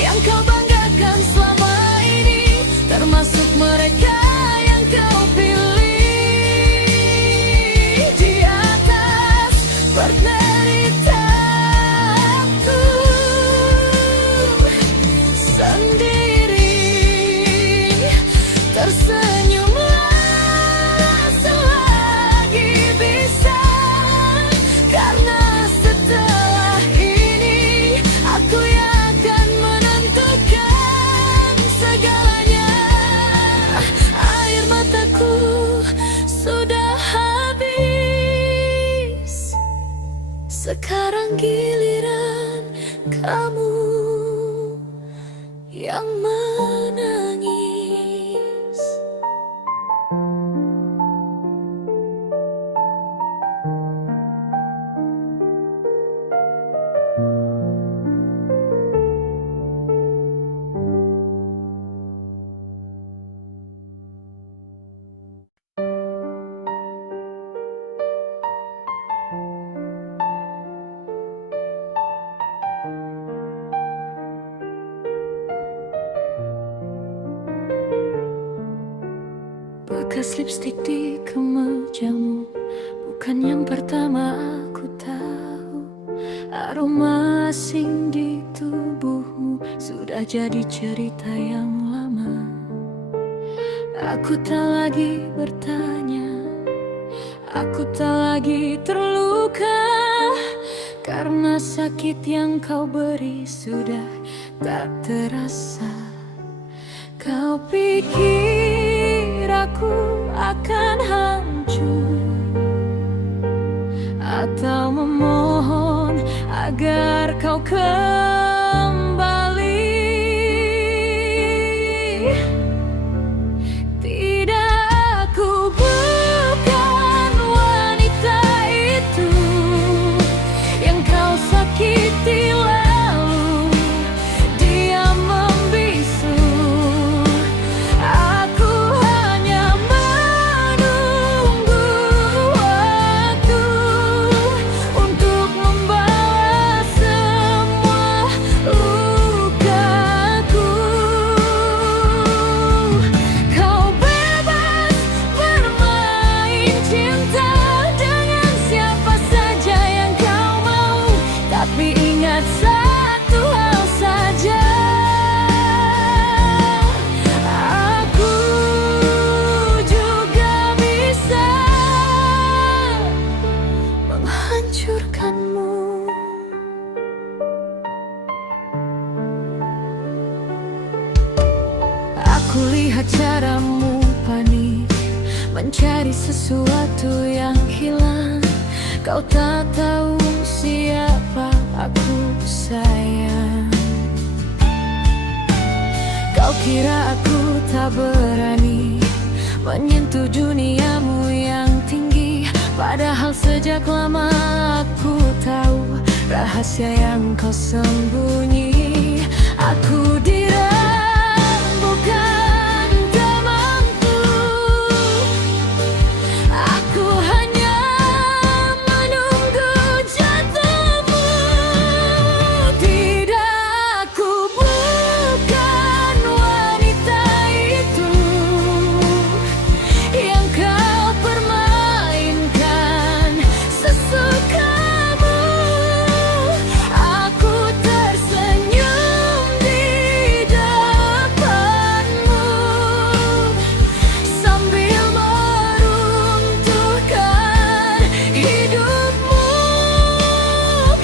yang kau banggakan selama ini, termasuk mereka yang kau pilih di atas penderitaanku sendiri. Tersenyumlah selagi bisa, karena setelah ini aku yang akan menentukan segalanya. Air mataku sudah habis, sekarang giliran kamu yang menangis. Bekas lipstik di kemejamu bukan yang pertama aku tahu. Aroma asing di tubuhmu sudah jadi cerita yang lama. Aku tak lagi bertanya, aku tak lagi terluka, karena sakit yang kau beri sudah tak terasa. Kau pikir aku akan hancur atau memohon agar kau kembali? Tidak, aku bukan wanita itu yang kau sakiti lalu diam membisu. Aku hanya menunggu waktu untuk membalas semua lukaku. Kau bebas bermain cinta dengan siapa saja yang kau mau, tapi ingat satu hal saja, aku juga bisa menghancurkanmu. Aku lihat caramu panik mencari sesuatu yang hilang. Kau tak tahu siapa aku, sayang. Kau kira aku tak berani menyentuh duniamu yang tinggi, padahal sejak lama aku tahu rahasia yang kau sembunyi. Aku bukan temanmu, aku hanya menunggu jatuhmu. Tidak, aku bukan wanita itu yang kau permainkan sesukamu. Aku tersenyum di depanmu sambil meruntuhkan hidupmu.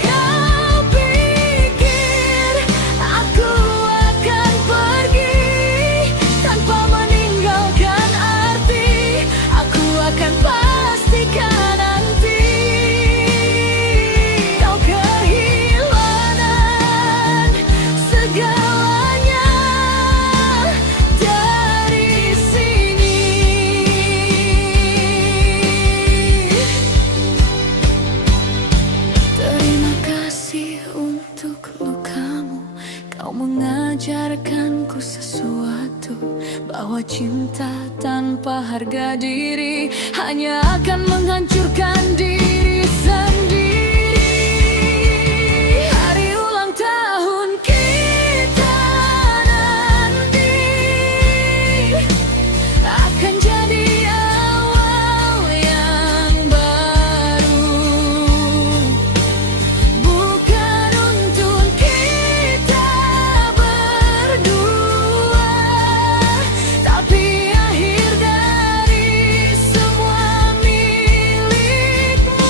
Kau pikir aku akan pergi tanpa meninggalkan arti? Aku akan pastikan nanti kau kehilangan segalanya dari sini. Terima kasih untuk lukamu. Kau mengajarkanku sesuatu, bahwa cinta tanpa harga diri hanya akan menghancurkan diri sendiri. Hari ulang tahun kita nanti akan jadi awal yang baru, bukan untuk kita berdua, tapi akhir dari semua milikmu.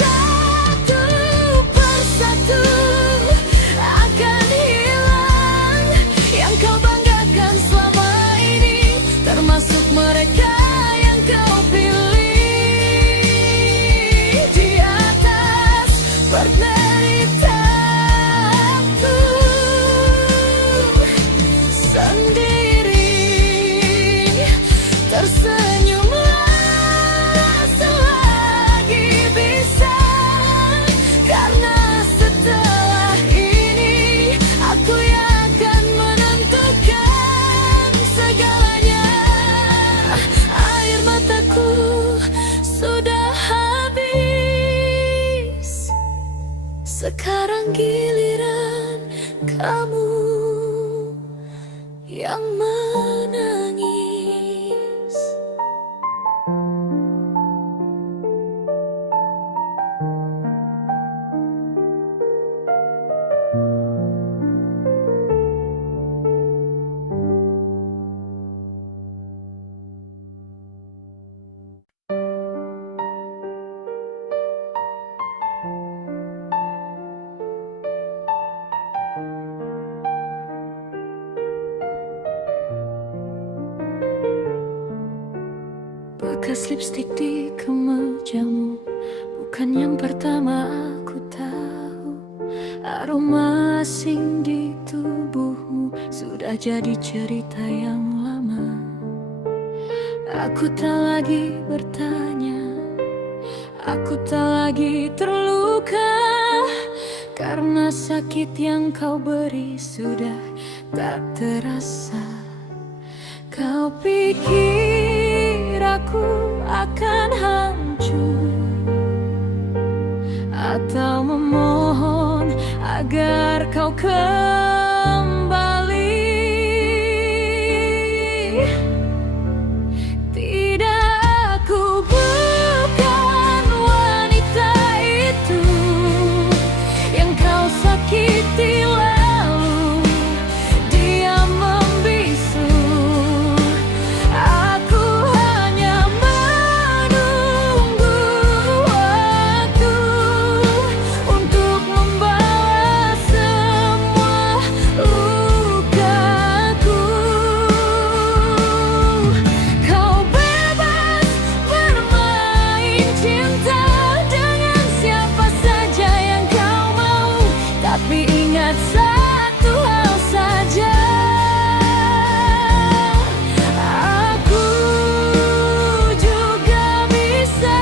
Satu persatu akan hilang yang kau banggakan selama ini, termasuk mereka yang kau pilih di atas penderitaanku sendiri. Tersenyumlah selagi bisa, karena setelah ini aku yang akan menentukan segalanya. Air mataku sudah habis, sekarang giliran kamu yang menangis. bekas lipstik di kemejamu bukan yang pertama aku tahu. Aroma asing di tubuhmu sudah jadi cerita yang lama. Aku tak lagi bertanya, aku tak lagi terluka, karena sakit yang kau beri sudah tak terasa. Kau pikir aku akan hancur atau memohon agar kau kembali? Tidak, aku bukan wanita itu yang kau sakiti lalu dia membisu. Aku hanya menunggu waktu untuk membalas semua lukaku. Kau bebas bermain cinta dengan siapa saja yang kau mau, tapi ingat satu hal saja, aku juga bisa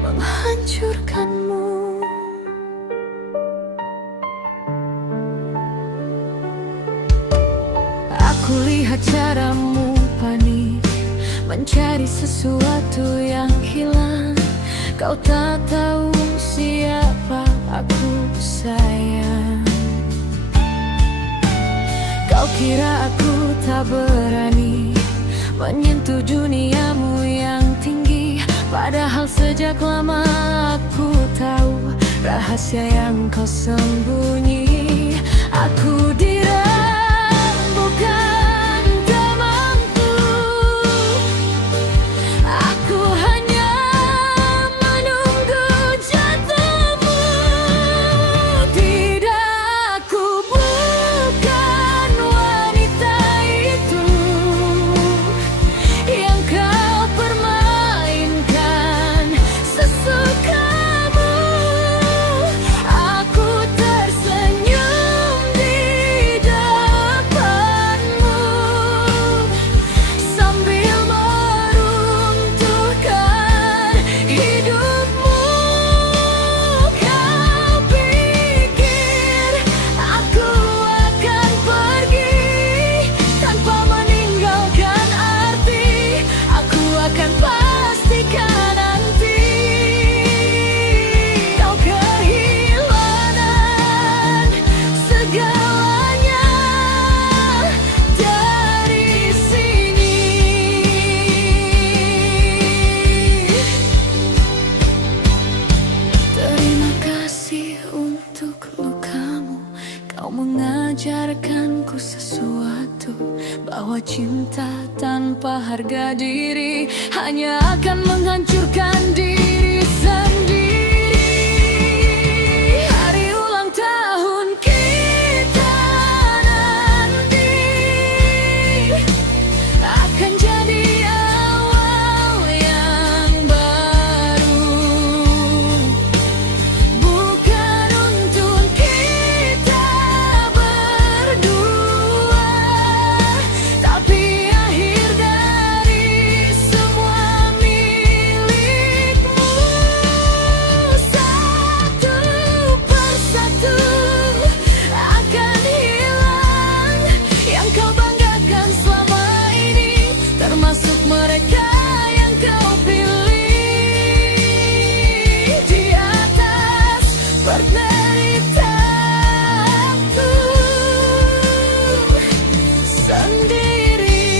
menghancurkanmu. Aku lihat caramu panik mencari sesuatu yang hilang. Kau tak tahu siapa aku, sayang. Kau kira aku tak berani menyentuh duniamu yang tinggi, padahal sejak lama aku tahu rahasia yang kau sembunyi. Aku bukan temanku, aku hanya menunggu jatuhmu. Tidak, aku bukan wanita itu yang kau permainkan sesukamu. Aku tersenyum di depanmu sambil meruntuhkan hidupmu. Kau pikir aku akan pergi tanpa meninggalkan arti? Aku akan pastikan nanti kau kehilangan segalanya dari sini. Terima kasih untuk lukamu. Kau mengajarkanku sesuatu, bahwa cinta tanpa harga diri hanya akan menghancurkan diri sendiri. Hari ulang tahun kita nanti akan jadi awal yang baru, bukan untuk kita berdua, tapi akhir dari semua milikmu. Satu persatu akan hilang yang kau banggakan selama ini, termasuk mereka yang kau pilih di atas penderitaanku sendiri.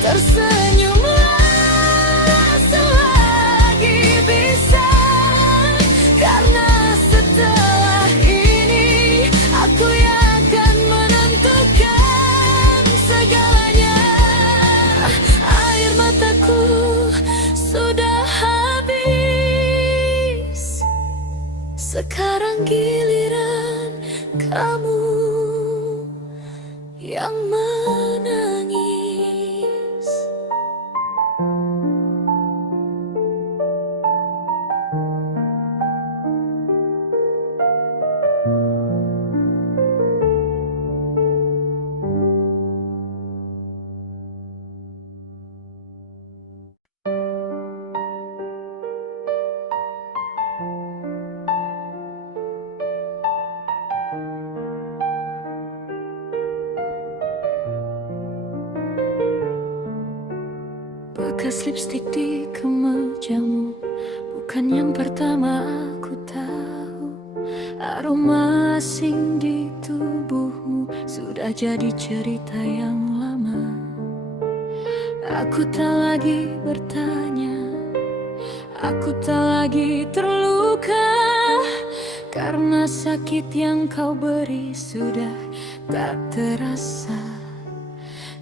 Tersenyumlah selagi bisa, karena setelah ini aku yang akan menentukan segalanya. Air mataku sudah habis, sekarang giliran kamu yang menangis. bekas lipstik di kemejamu bukan yang pertama aku tahu. Aroma asing di tubuhmu sudah jadi cerita yang lama. Aku tak lagi bertanya, aku tak lagi terluka, karena sakit yang kau beri sudah tak terasa.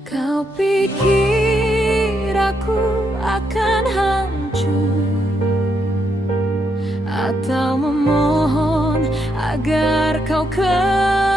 Kau pikir aku akan hancur, atau memohon agar kau kembali?